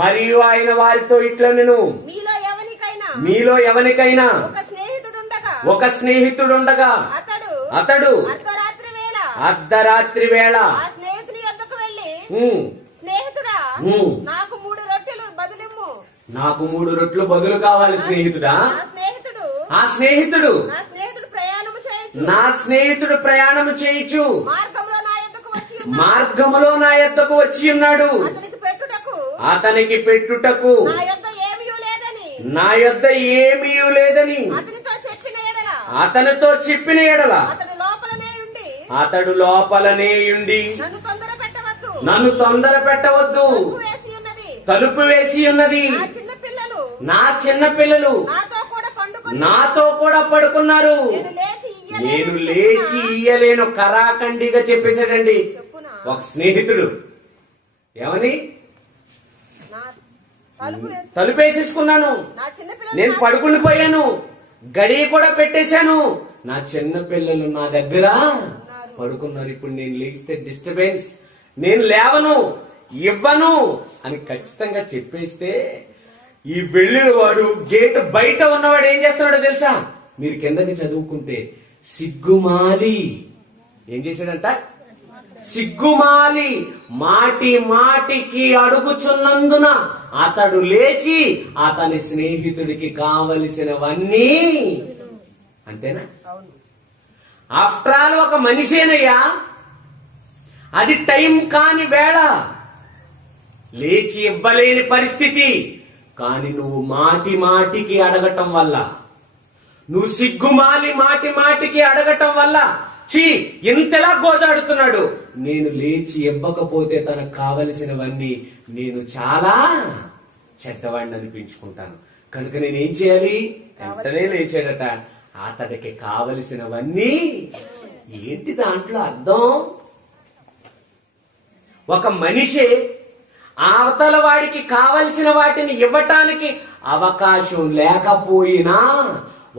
మరియు ఆయన వారితో ఇట్లా నేను మీలో ఎవరికైనా ఒక స్నేహితుడుండగా అతడు అర్ధరాత్రి వేళ నాకు 3 రొట్టెలు బదులు కావాలి స్నేహితుడా. ఆ స్నేహితుడు నా స్నేహితుడు ప్రయాణము చేయించు మార్గములో నా యొద్దకు వచ్చి ఉన్నాడు. అతనికి పెట్టుటకు నా యొద్ద ఏమీ లేదని అతనితో చెప్పిన ఎడల అతడు లోపలనే ఉండి నన్ను తొందర పెట్టవద్దు, తలుపు వేసి ఉన్నది, నా చిన్న పిల్లలు నాతో కూడా పడుకున్నారు, నేను లేచి ఇయ్యలేను. కరాఖండిగా చెప్పేశాడండి ఒక స్నేహితుడు. ఏమని? తలుపేసేసుకున్నాను, నేను పడుకుని పోయాను, గడియ కూడా పెట్టేశాను, నా చిన్న పిల్లలు నా దగ్గర పడుకున్నారు, ఇప్పుడు నేను లేస్తే డిస్టర్బెన్స్, నేను లేవను ఇవ్వను అని ఖచ్చితంగా చెప్పేస్తే ఈ వెళ్ళిన వాడు గేట్ బయట ఉన్నవాడు ఏం చేస్తున్నాడో తెలుసా? మీరు కిందకి చదువుకుంటే సిగ్గుమాలి ఏం చేశాడంట? సిగ్గుమాలి మాటి మాటికి అడుగుచున్నందున అతడు లేచి అతని స్నేహితుడికి కావలసినవన్నీ. అంతేనా? ఆఫ్టర్ ఆల్ ఒక మనిషేనయ్యా, అది టైం కాని వేళ, లేచి ఇవ్వలేని పరిస్థితి. కాని నువ్వు మాటి మాటికి అడగటం వల్ల, నువ్వు సిగ్గుమాలి మాటి మాటికి అడగటం వల్ల ఇంతలా గోజాడుతున్నాడు. నేను లేచి ఇవ్వకపోతే తనకు కావలసినవన్నీ నేను చాలా చెడ్డవాడిని అనిపించుకుంటాను, కనుక నేనేం చేయాలి? వెంటనే లేచాడట, అతడికి కావలసినవన్నీ. ఏంటి దాంట్లో అర్థం? ఒక మనిషి అవతల వాడికి కావలసిన వాటిని ఇవ్వటానికి అవకాశం లేకపోయినా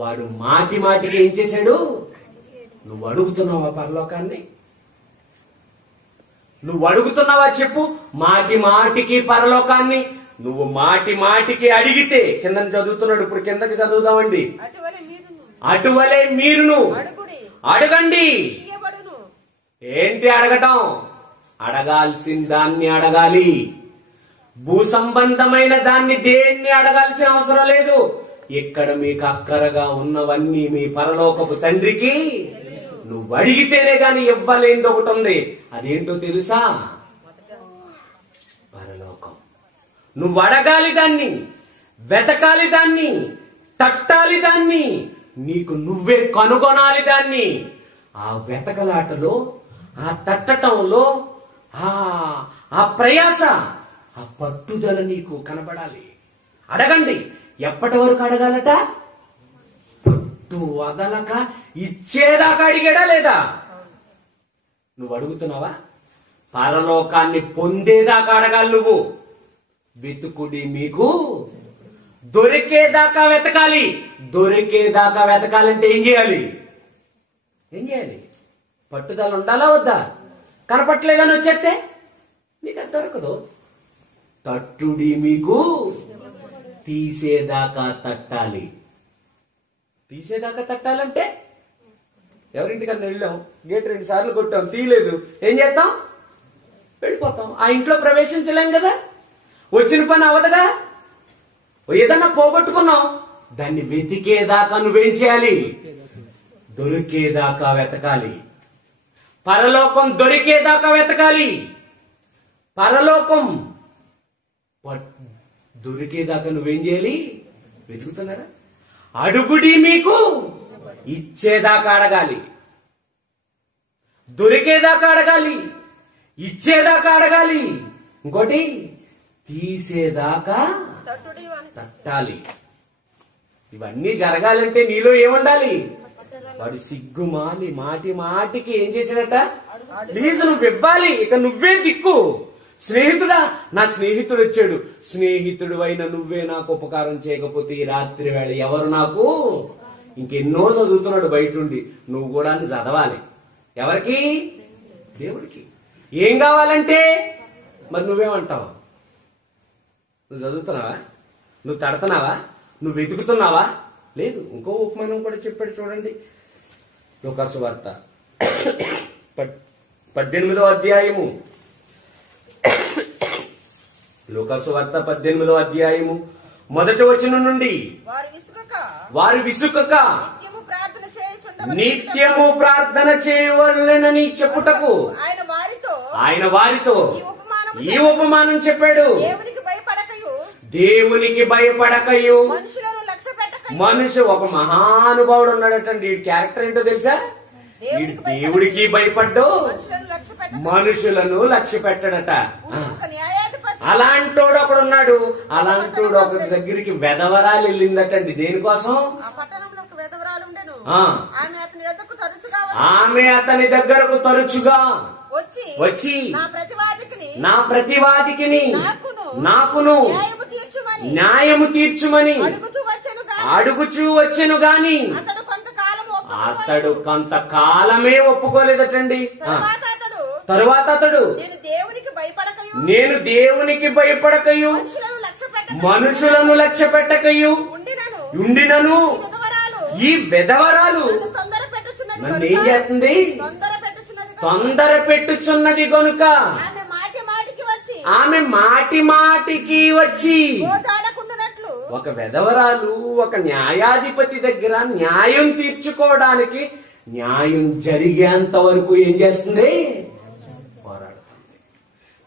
వాడు మాటి మాటికి ఏం చేశాడు? నువ్వు అడుగుతున్నావా పరలోకాన్ని? నువ్వు అడుగుతున్నావా చెప్పు? మాటి మాటికి పరలోకాన్ని నువ్వు మాటి మాటికి అడిగితే, కింద చదువుతున్నాడు, ఇప్పుడు కిందకి చదువుదామండి. అటువలే మీరును అడగండి. ఏంటి అడగటం? అడగాల్సిన దాన్ని అడగాలి. భూ సంబంధమైన దాన్ని దేన్ని అడగాల్సిన అవసరం లేదు. ఇక్కడ మీకు అక్కరగా ఉన్నవన్నీ మీ పరలోకపు తండ్రికి నువ్వు అడిగితేనే గాని ఇవ్వలేనిది ఒకటి ఉంది. అదేంటో తెలుసా? పరలోకం. నువ్వు అడగాలి దాన్ని, వెతకాలి దాన్ని, తట్టాలి దాన్ని, నీకు నువ్వే కనుగొనాలి దాన్ని. ఆ వెతకలాటలో, ఆ తట్టటంలో, ఆ ప్రయాస, ఆ పట్టుదల నీకు కనబడాలి. అడగండి. ఎప్పటి వరకు అడగాలట? పట్టు వదలక ఇచ్చేదాకా అడిగాడా లేదా? నువ్వు అడుగుతున్నావా? పరలోకాన్ని పొందేదాకా అడగాలి. నువ్వు వెతుకుడి మీకు దొరికేదాకా వెతకాలి. దొరికేదాకా వెతకాలంటే ఏం చేయాలి? పట్టుదల ఉండాలా వద్దా? కనపట్లేదని వచ్చేస్తే నీకు అది దొరకదు. తట్టుడి మీకు తీసేదాకా తట్టాలి. తీసేదాకా తట్టాలంటే ఎవరింటికన్నా వెళ్ళాం, గేట్ 2 సార్లు కొట్టాం, తీయలేదు, ఏం చేస్తాం? వెళ్ళిపోతాం. ఆ ఇంట్లో ప్రవేశించలేం కదా. వచ్చిన పని అవదగా. ఏదన్నా పోగొట్టుకున్నాం, దాన్ని వెతికేదాకా నువ్వేం చేయాలి? దొరికేదాకా వెతకాలి. పరలోకం దొరికేదాకా వెతకాలి. పరలోకం దొరికేదాకా నువ్వేం చేయాలి? వెతుకుతున్నారా? అడుగుడి మీకు ఇచ్చేదాకా అడగాలి. దొరికేదాకా అడగాలి, ఇచ్చేదాకా అడగాలి. ఇంకోటి తీసేదాకా తట్టాలి. ఇవన్నీ జరగాలంటే నీలో ఏముండాలి? వాడు సిగ్గుమాలి మాటి మాటికి ఏం చేశాడట? ప్లీజ్ నువ్వు ఇవ్వాలి. ఇక నువ్వే దిక్కు. స్నేహితుడా, నా స్నేహితుడు వచ్చాడు. స్నేహితుడు అయిన నువ్వే నాకు ఉపకారం చేయకపోతే ఈ రాత్రి వేళ ఎవరు నాకు? ఇంకెన్నో చదువుతున్నాడు బయటుండి, నువ్వు కూడా చదవాలి. ఎవరికి? దేవుడికి. ఏం కావాలంటే మరి నువ్వేమంటావు? నువ్వు చదువుతున్నావా? నువ్వు తడుతున్నావా? నువ్వు వెతుకుతున్నావా? లేదు. ఇంకో ఉపమానం కూడా చెప్పాడు చూడండి. లూకాసు వార్త 18వ అధ్యాయము. లూకాసు వార్త 18వ అధ్యాయము 1వ వచనం నుండి. వారు విసుకక నిత్యము ప్రార్థన చేయవలెనని చెప్పుటకు ఆయన వారితో ఈ ఉపమానం చెప్పాడు. దేవునికి భయపడకయు మనిషి. ఒక మహానుభావుడు ఉన్నాడటండి. ఈ క్యారెక్టర్ ఏంటో తెలుసా? దేవుడికి భయపడ్డు, మనుషులను లక్ష్య పెట్టడట. అలాంటోడు ఒకడున్నాడు. అలాంటోడు ఒకరి దగ్గరికి వెధవరాలు వెళ్ళిందటండి. దేనికోసం? ఆమె అతని దగ్గరకు తరచుగా వచ్చి నా ప్రతివాదికిని నాకును న్యాయము తీర్చుమని అడుగుచూ వచ్చెను గాని అతడు కొంతకాలమే ఒప్పుకోలేదటండి. తరువాత అతడు నేను దేవునికి భయపడకయు మనుషులను లక్ష్య పెట్టకయు ఉండినను ఈ వెధవరాలు నన్ను ఏం చేస్తుంది? తొందర పెట్టుచున్నది గనుక ఆమె మాటి మాటికి వచ్చి. ఒక వెధవరాలు ఒక న్యాయాధిపతి దగ్గర న్యాయం తీర్చుకోవడానికి, న్యాయం జరిగేంత వరకు ఏం చేస్తుంది? పోరాడుతుంది.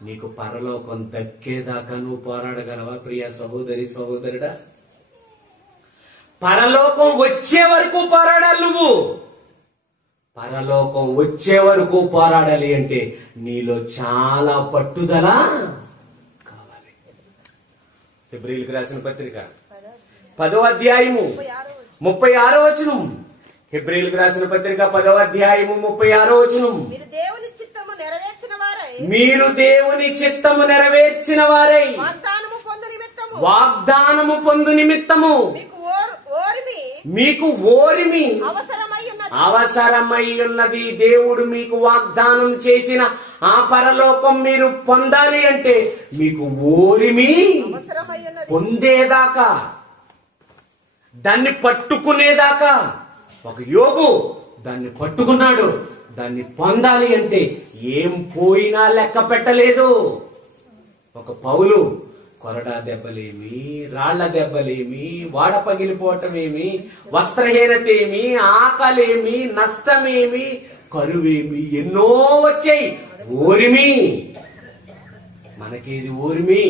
నీకు పరలోకం దక్కేదాకా నువ్వు పోరాడగలవా ప్రియ సహోదరి సహోదరుడా? పరలోకం వచ్చే వరకు పోరాడాలి. నువ్వు పరలోకం వచ్చే వరకు పోరాడాలి అంటే నీలో చాలా పట్టుదల కావాలి. ఫిబ్రవరికి రాసిన పత్రిక 10వ అధ్యాయము 36వ వచనం. ఫిబ్రవరికి రాసిన పత్రిక 10వ అధ్యాయము 36వ వచనం. మీరు దేవుని చిత్తము నెరవేర్చిన వారై వాగ్దానము పొందు నిమిత్తము మీకు ఓరిమి అవసరమై ఉన్నది. దేవుడు మీకు వాగ్దానం చేసిన ఆ పరలోకం మీరు పొందాలి అంటే మీకు ఓరిమి పొందేదాకా, దాన్ని పట్టుకునేదాకా. ఒక యోగు దాన్ని పట్టుకున్నాడు. దాన్ని పొందాలి అంటే ఏం పోయినా లెక్క పెట్టలేదు. ఒక పౌలు కొరడా దెబ్బలేమి, రాళ్ల దెబ్బలేమి, వాడ పగిలిపోవటమేమి, వస్త్రహీనత ఏమి, ఆకలేమి, నష్టమేమి, కరువేమి ఎన్నో వచ్చాయి. ఓరిమి. మనకేది ఓరిమి?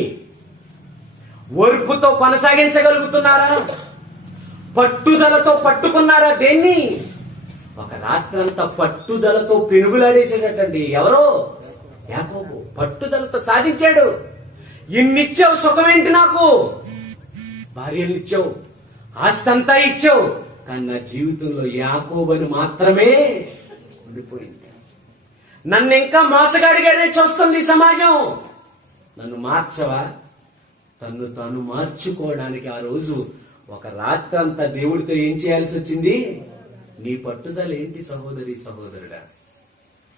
ఓర్పుతో కొనసాగించగలుగుతున్నారా? పట్టుదలతో పట్టుకున్నారా దేన్ని? ఒక రాత్రంతా పట్టుదలతో పెనుగులాడేసేటట్టండి. ఎవరో యాకోబు పట్టుదలతో సాధించాడు. ఇన్నిచ్చావు, సుఖమేంటి నాకు? భార్యలు ఇచ్చావు, ఆస్తి అంతా ఇచ్చావు, కానీ నా జీవితంలో యాకోబుని మాత్రమే ఉండిపోయింది. నన్ను ఇంకా మోసగాడిగానే చూస్తుంది ఈ సమాజం. నన్ను మార్చవా? తన్ను తాను మార్చుకోవడానికి ఆ రోజు ఒక రాత్రంతా దేవుడితో ఏం చేయాల్సి వచ్చింది? నీ పట్టుదల ఏంటి సహోదరి సహోదరుడా?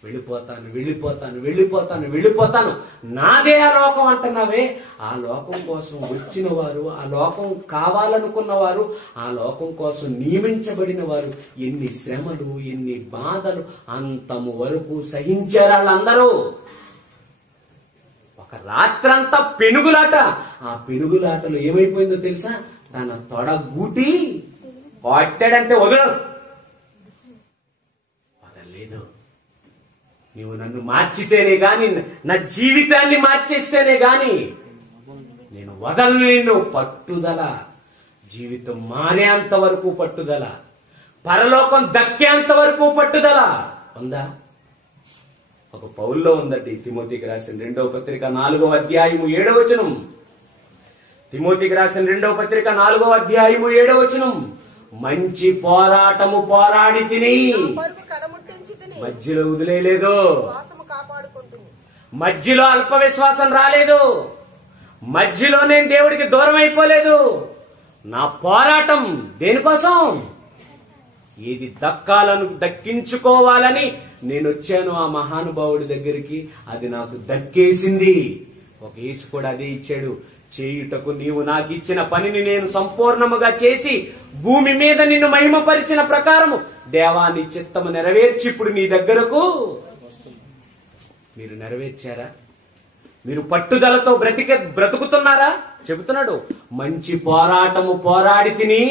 వెళ్ళిపోతాను వెళ్ళిపోతాను వెళ్ళిపోతాను వెళ్ళిపోతాను, నాదే ఆ లోకం అంటున్నావే. ఆ లోకం కోసం వచ్చిన వారు, ఆ లోకం కావాలనుకున్న వారు, ఆ లోకం కోసం నియమించబడిన వారు ఎన్ని శ్రమలు, ఎన్ని బాధలు అంతము వరకు సహించారు వాళ్ళందరూ. ఒక రాత్రంతా పెనుగులాట. ఆ పెనుగులాటలో ఏమైపోయిందో తెలుసా? తన తొడగూటి కొట్టాడంటే వదలలేదు. నువ్వు నన్ను మార్చితేనే గాని, నా జీవితాన్ని మార్చేస్తేనే గాని నేను వదలను నిన్ను. పట్టుదల, జీవితం మారేంత వరకు పట్టుదల, పరలోకం దక్కేంత వరకు పట్టుదల ఉందా? ఒక పౌల్లో ఉందండి. తిమోతికి రాసిన 2వ పత్రిక 4వ అధ్యాయము 7వ వచనం. తిమోతికి రాసిన 2వ పత్రిక 4వ అధ్యాయము 7వ వచనం. మంచి పోరాటము పోరాడి తిని, మధ్యలో వదిలేయలేదు, మధ్యలో అల్ప విశ్వాసం రాలేదు, మధ్యలో నేను దేవుడికి దూరం అయిపోలేదు. నా పోరాటం దేనికోసం? ఏది దక్కించుకోవాలని నేను వచ్చాను ఆ మహానుభావుడి దగ్గరికి. అది నాకు దక్కేసింది. ఒక యేసు కూడా అదే ఇచ్చాడు. చేయుటకు నీవు నాకు ఇచ్చిన పనిని నేను సంపూర్ణముగా చేసి భూమి మీద నిన్ను మహిమపరిచిన ప్రకారము దేవా నీ చిత్తము నెరవేర్చి ఇప్పుడు నీ దగ్గరకు. మీరు నెరవేర్చారా? మీరు పట్టుదలతో బ్రతుకుతున్నారా? చెబుతున్నాడు, మంచి పోరాటము పోరాడి తిని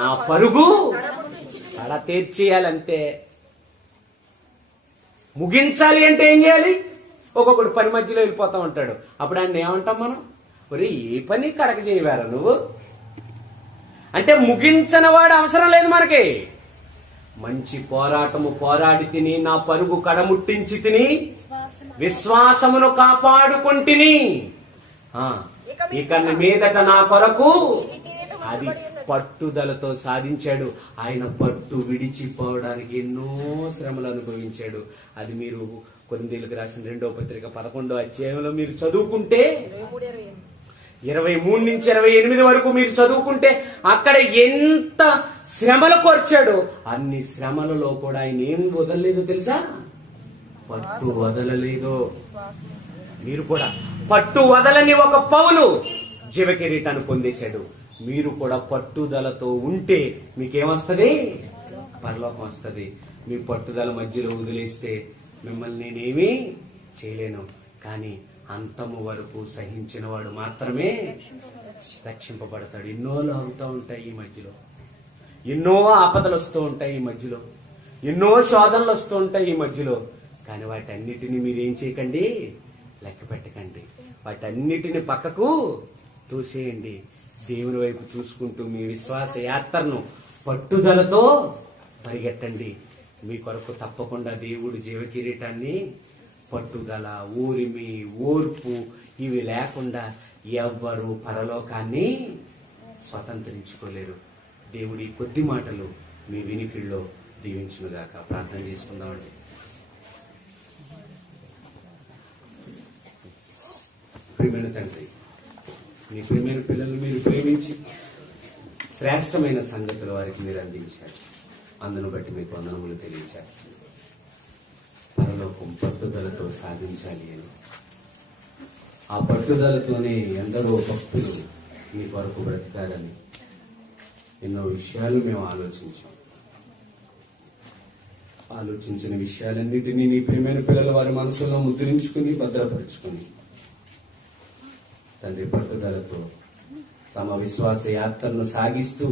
నా పరుగు అలా తీర్చేయాలంతే. ముగించాలి అంటే ఏం చేయాలి? ఒక్కొక్కడు పని మధ్యలో వెళ్ళిపోతా ఉంటాడు. అప్పుడు ఆయన ఏమంటాం మనం? ఒరే ఏ పని కడక చేయవారా నువ్వు అంటే ముగించని వాడు అవసరం లేదు మనకి. మంచి పోరాటము పోరాడి తిని నా పరుగు కడముట్టించి తిని విశ్వాసమును కాపాడుకుంటుని ఇక మీదట నా కొరకు. అది పట్టుదలతో సాధించాడు. ఆయన పట్టు విడిచిపోవడానికి ఎన్నో శ్రమలు అనుభవించాడు. అది మీరు కొరింథీయులకు రాసిన 2వ పత్రిక 11వ అధ్యాయంలో మీరు చదువుకుంటే 23 నుంచి 28 వరకు మీరు చదువుకుంటే అక్కడ ఎంత శ్రమలు కోర్చాడో అన్ని శ్రమలలో కూడా ఆయన ఏం వదలలేదు తెలుసా? పట్టు వదలలేదు. మీరు కూడా పట్టు వదలని ఒక పౌలు జీవ కిరీటాన్ని పొందేశాడు. మీరు కూడా పట్టుదలతో ఉంటే మీకేమొస్తుంది? పరలోకం వస్తుంది. మీ పట్టుదల మధ్యలో వదిలేస్తే మిమ్మల్ని నేనేమీ చేయలేను. కానీ అంతము వరకు సహించిన వాడు మాత్రమే రక్షింపబడతాడు. ఎన్నో లాగుతూ ఉంటాయి ఈ మధ్యలో, ఎన్నో ఆపదలు వస్తూ ఉంటాయి ఈ మధ్యలో, ఎన్నో శోధనలు వస్తూ ఉంటాయి ఈ మధ్యలో. కానీ వాటన్నిటిని మీరేం చేయకండి, లెక్క పెట్టకండి. వాటన్నిటిని పక్కకు తోసేయండి. దేవుని వైపు చూసుకుంటూ మీ విశ్వాస యాత్రను పట్టుదలతో పరిగెట్టండి. మీ కొరకు తప్పకుండా దేవుడు జీవకిరీటాన్ని, పట్టుదల, ఊరిమి, ఓర్పు ఇవి లేకుండా ఎవ్వరూ పరలోకాన్ని స్వతంత్రించుకోలేరు. దేవుడి కొద్ది మాటలు మీ వినికిడిలో దీవించునుగాక. ప్రార్థన చేసుకుందామండి. ప్రియమైన తండ్రి, మీ ప్రియమైన పిల్లలు మీరు ప్రేమించి శ్రేష్టమైన సంగతులు వారికి మీరు అందించారు. అందును బట్టి మీకు వందనములు తెలియజేస్తుంది. పరలోకం పట్టుదలతో సాధించాలి అని, ఆ పట్టుదలతోనే ఎందరో భక్తులు మీ కొరకు బ్రతికారని ఎన్నో విషయాలు మేము ఆలోచించిన విషయాలన్నిటినీ నీ ప్రియమైన పిల్లల వారి మనసులో ముద్రించుకుని భద్రపరుచుకుని తండ్రి పట్టుదలతో తమ విశ్వాస యాత్రను సాగిస్తూ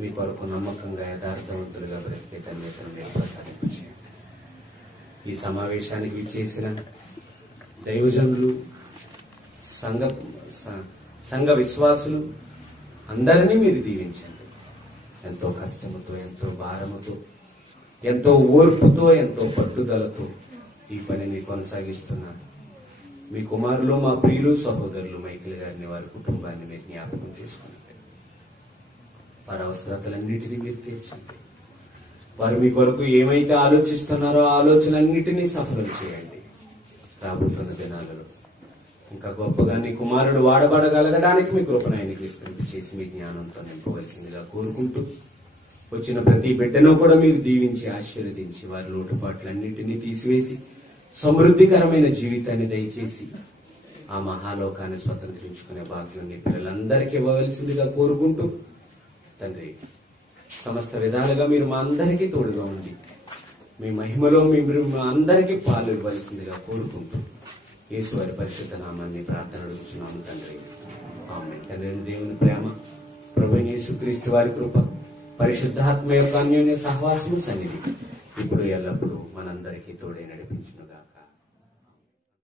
మీ కొరకు నమ్మకంగా యథార్థవంతులుగా బ్రతికే తండ్రి ప్రసాదించారు. ఈ సమావేశానికి విచ్చేసిన దైవజనులు, సంఘ విశ్వాసులు అందరినీ మీరు దీవించండి. ఎంతో కష్టముతో, ఎంతో భారముతో, ఎంతో ఓర్పుతో, ఎంతో పట్టుదలతో ఈ పనిని కొనసాగిస్తున్నారు. మీ కుమారులు, మా ప్రియులు సహోదరులు మైకిల్ గారిని, వారి కుటుంబాన్ని మీరు జ్ఞాపకం చేసుకున్నారు. వారి అవసరతలన్నిటినీ మీరు తీర్చండి. వారు మీ కొరకు ఏమైతే ఆలోచిస్తున్నారో ఆ ఆలోచనలన్నిటినీ సఫలం చేయండి. రాబోతున్న దినాలలో ఇంకా గొప్పగా నీ కుమారుడు వాడబడగలగడానికి మీ కృపను ఆయనకి విస్తరింప చేసి మీ జ్ఞానంతో నింపవలసిందిగా కోరుకుంటూ, వచ్చిన ప్రతి బిడ్డను కూడా మీరు దీవించి ఆశీర్వదించి వారి లోటుపాట్లన్నింటినీ తీసివేసి సమృద్ధికరమైన జీవితాన్ని దయచేసి ఆ మహాలోకాన్ని స్వతంత్రించుకునే భాగ్యం నీ పిల్లలందరికీ ఇవ్వవలసిందిగా కోరుకుంటూ, తండ్రి సమస్త విధాలుగా మీరు మా అందరికీ తోడుగా ఉండి మీ మహిమలో మీరు మా అందరికీ పాలు ఇవ్వవలసిందిగా కోరుకుంటూ యేసు వారి పరిశుద్ధ నామాన్ని ప్రార్థన అడుగుతున్నాము తండ్రి. ఆమేన్. తండ్రి దేవుని ప్రేమ, ప్రభువైన యేసుక్రీస్తు వారి కృప, పరిశుద్ధాత్మ యొక్క అన్యోన్య సహవాసము సన్నిధి ఇప్పుడు ఎల్లప్పుడూ మనందరికీ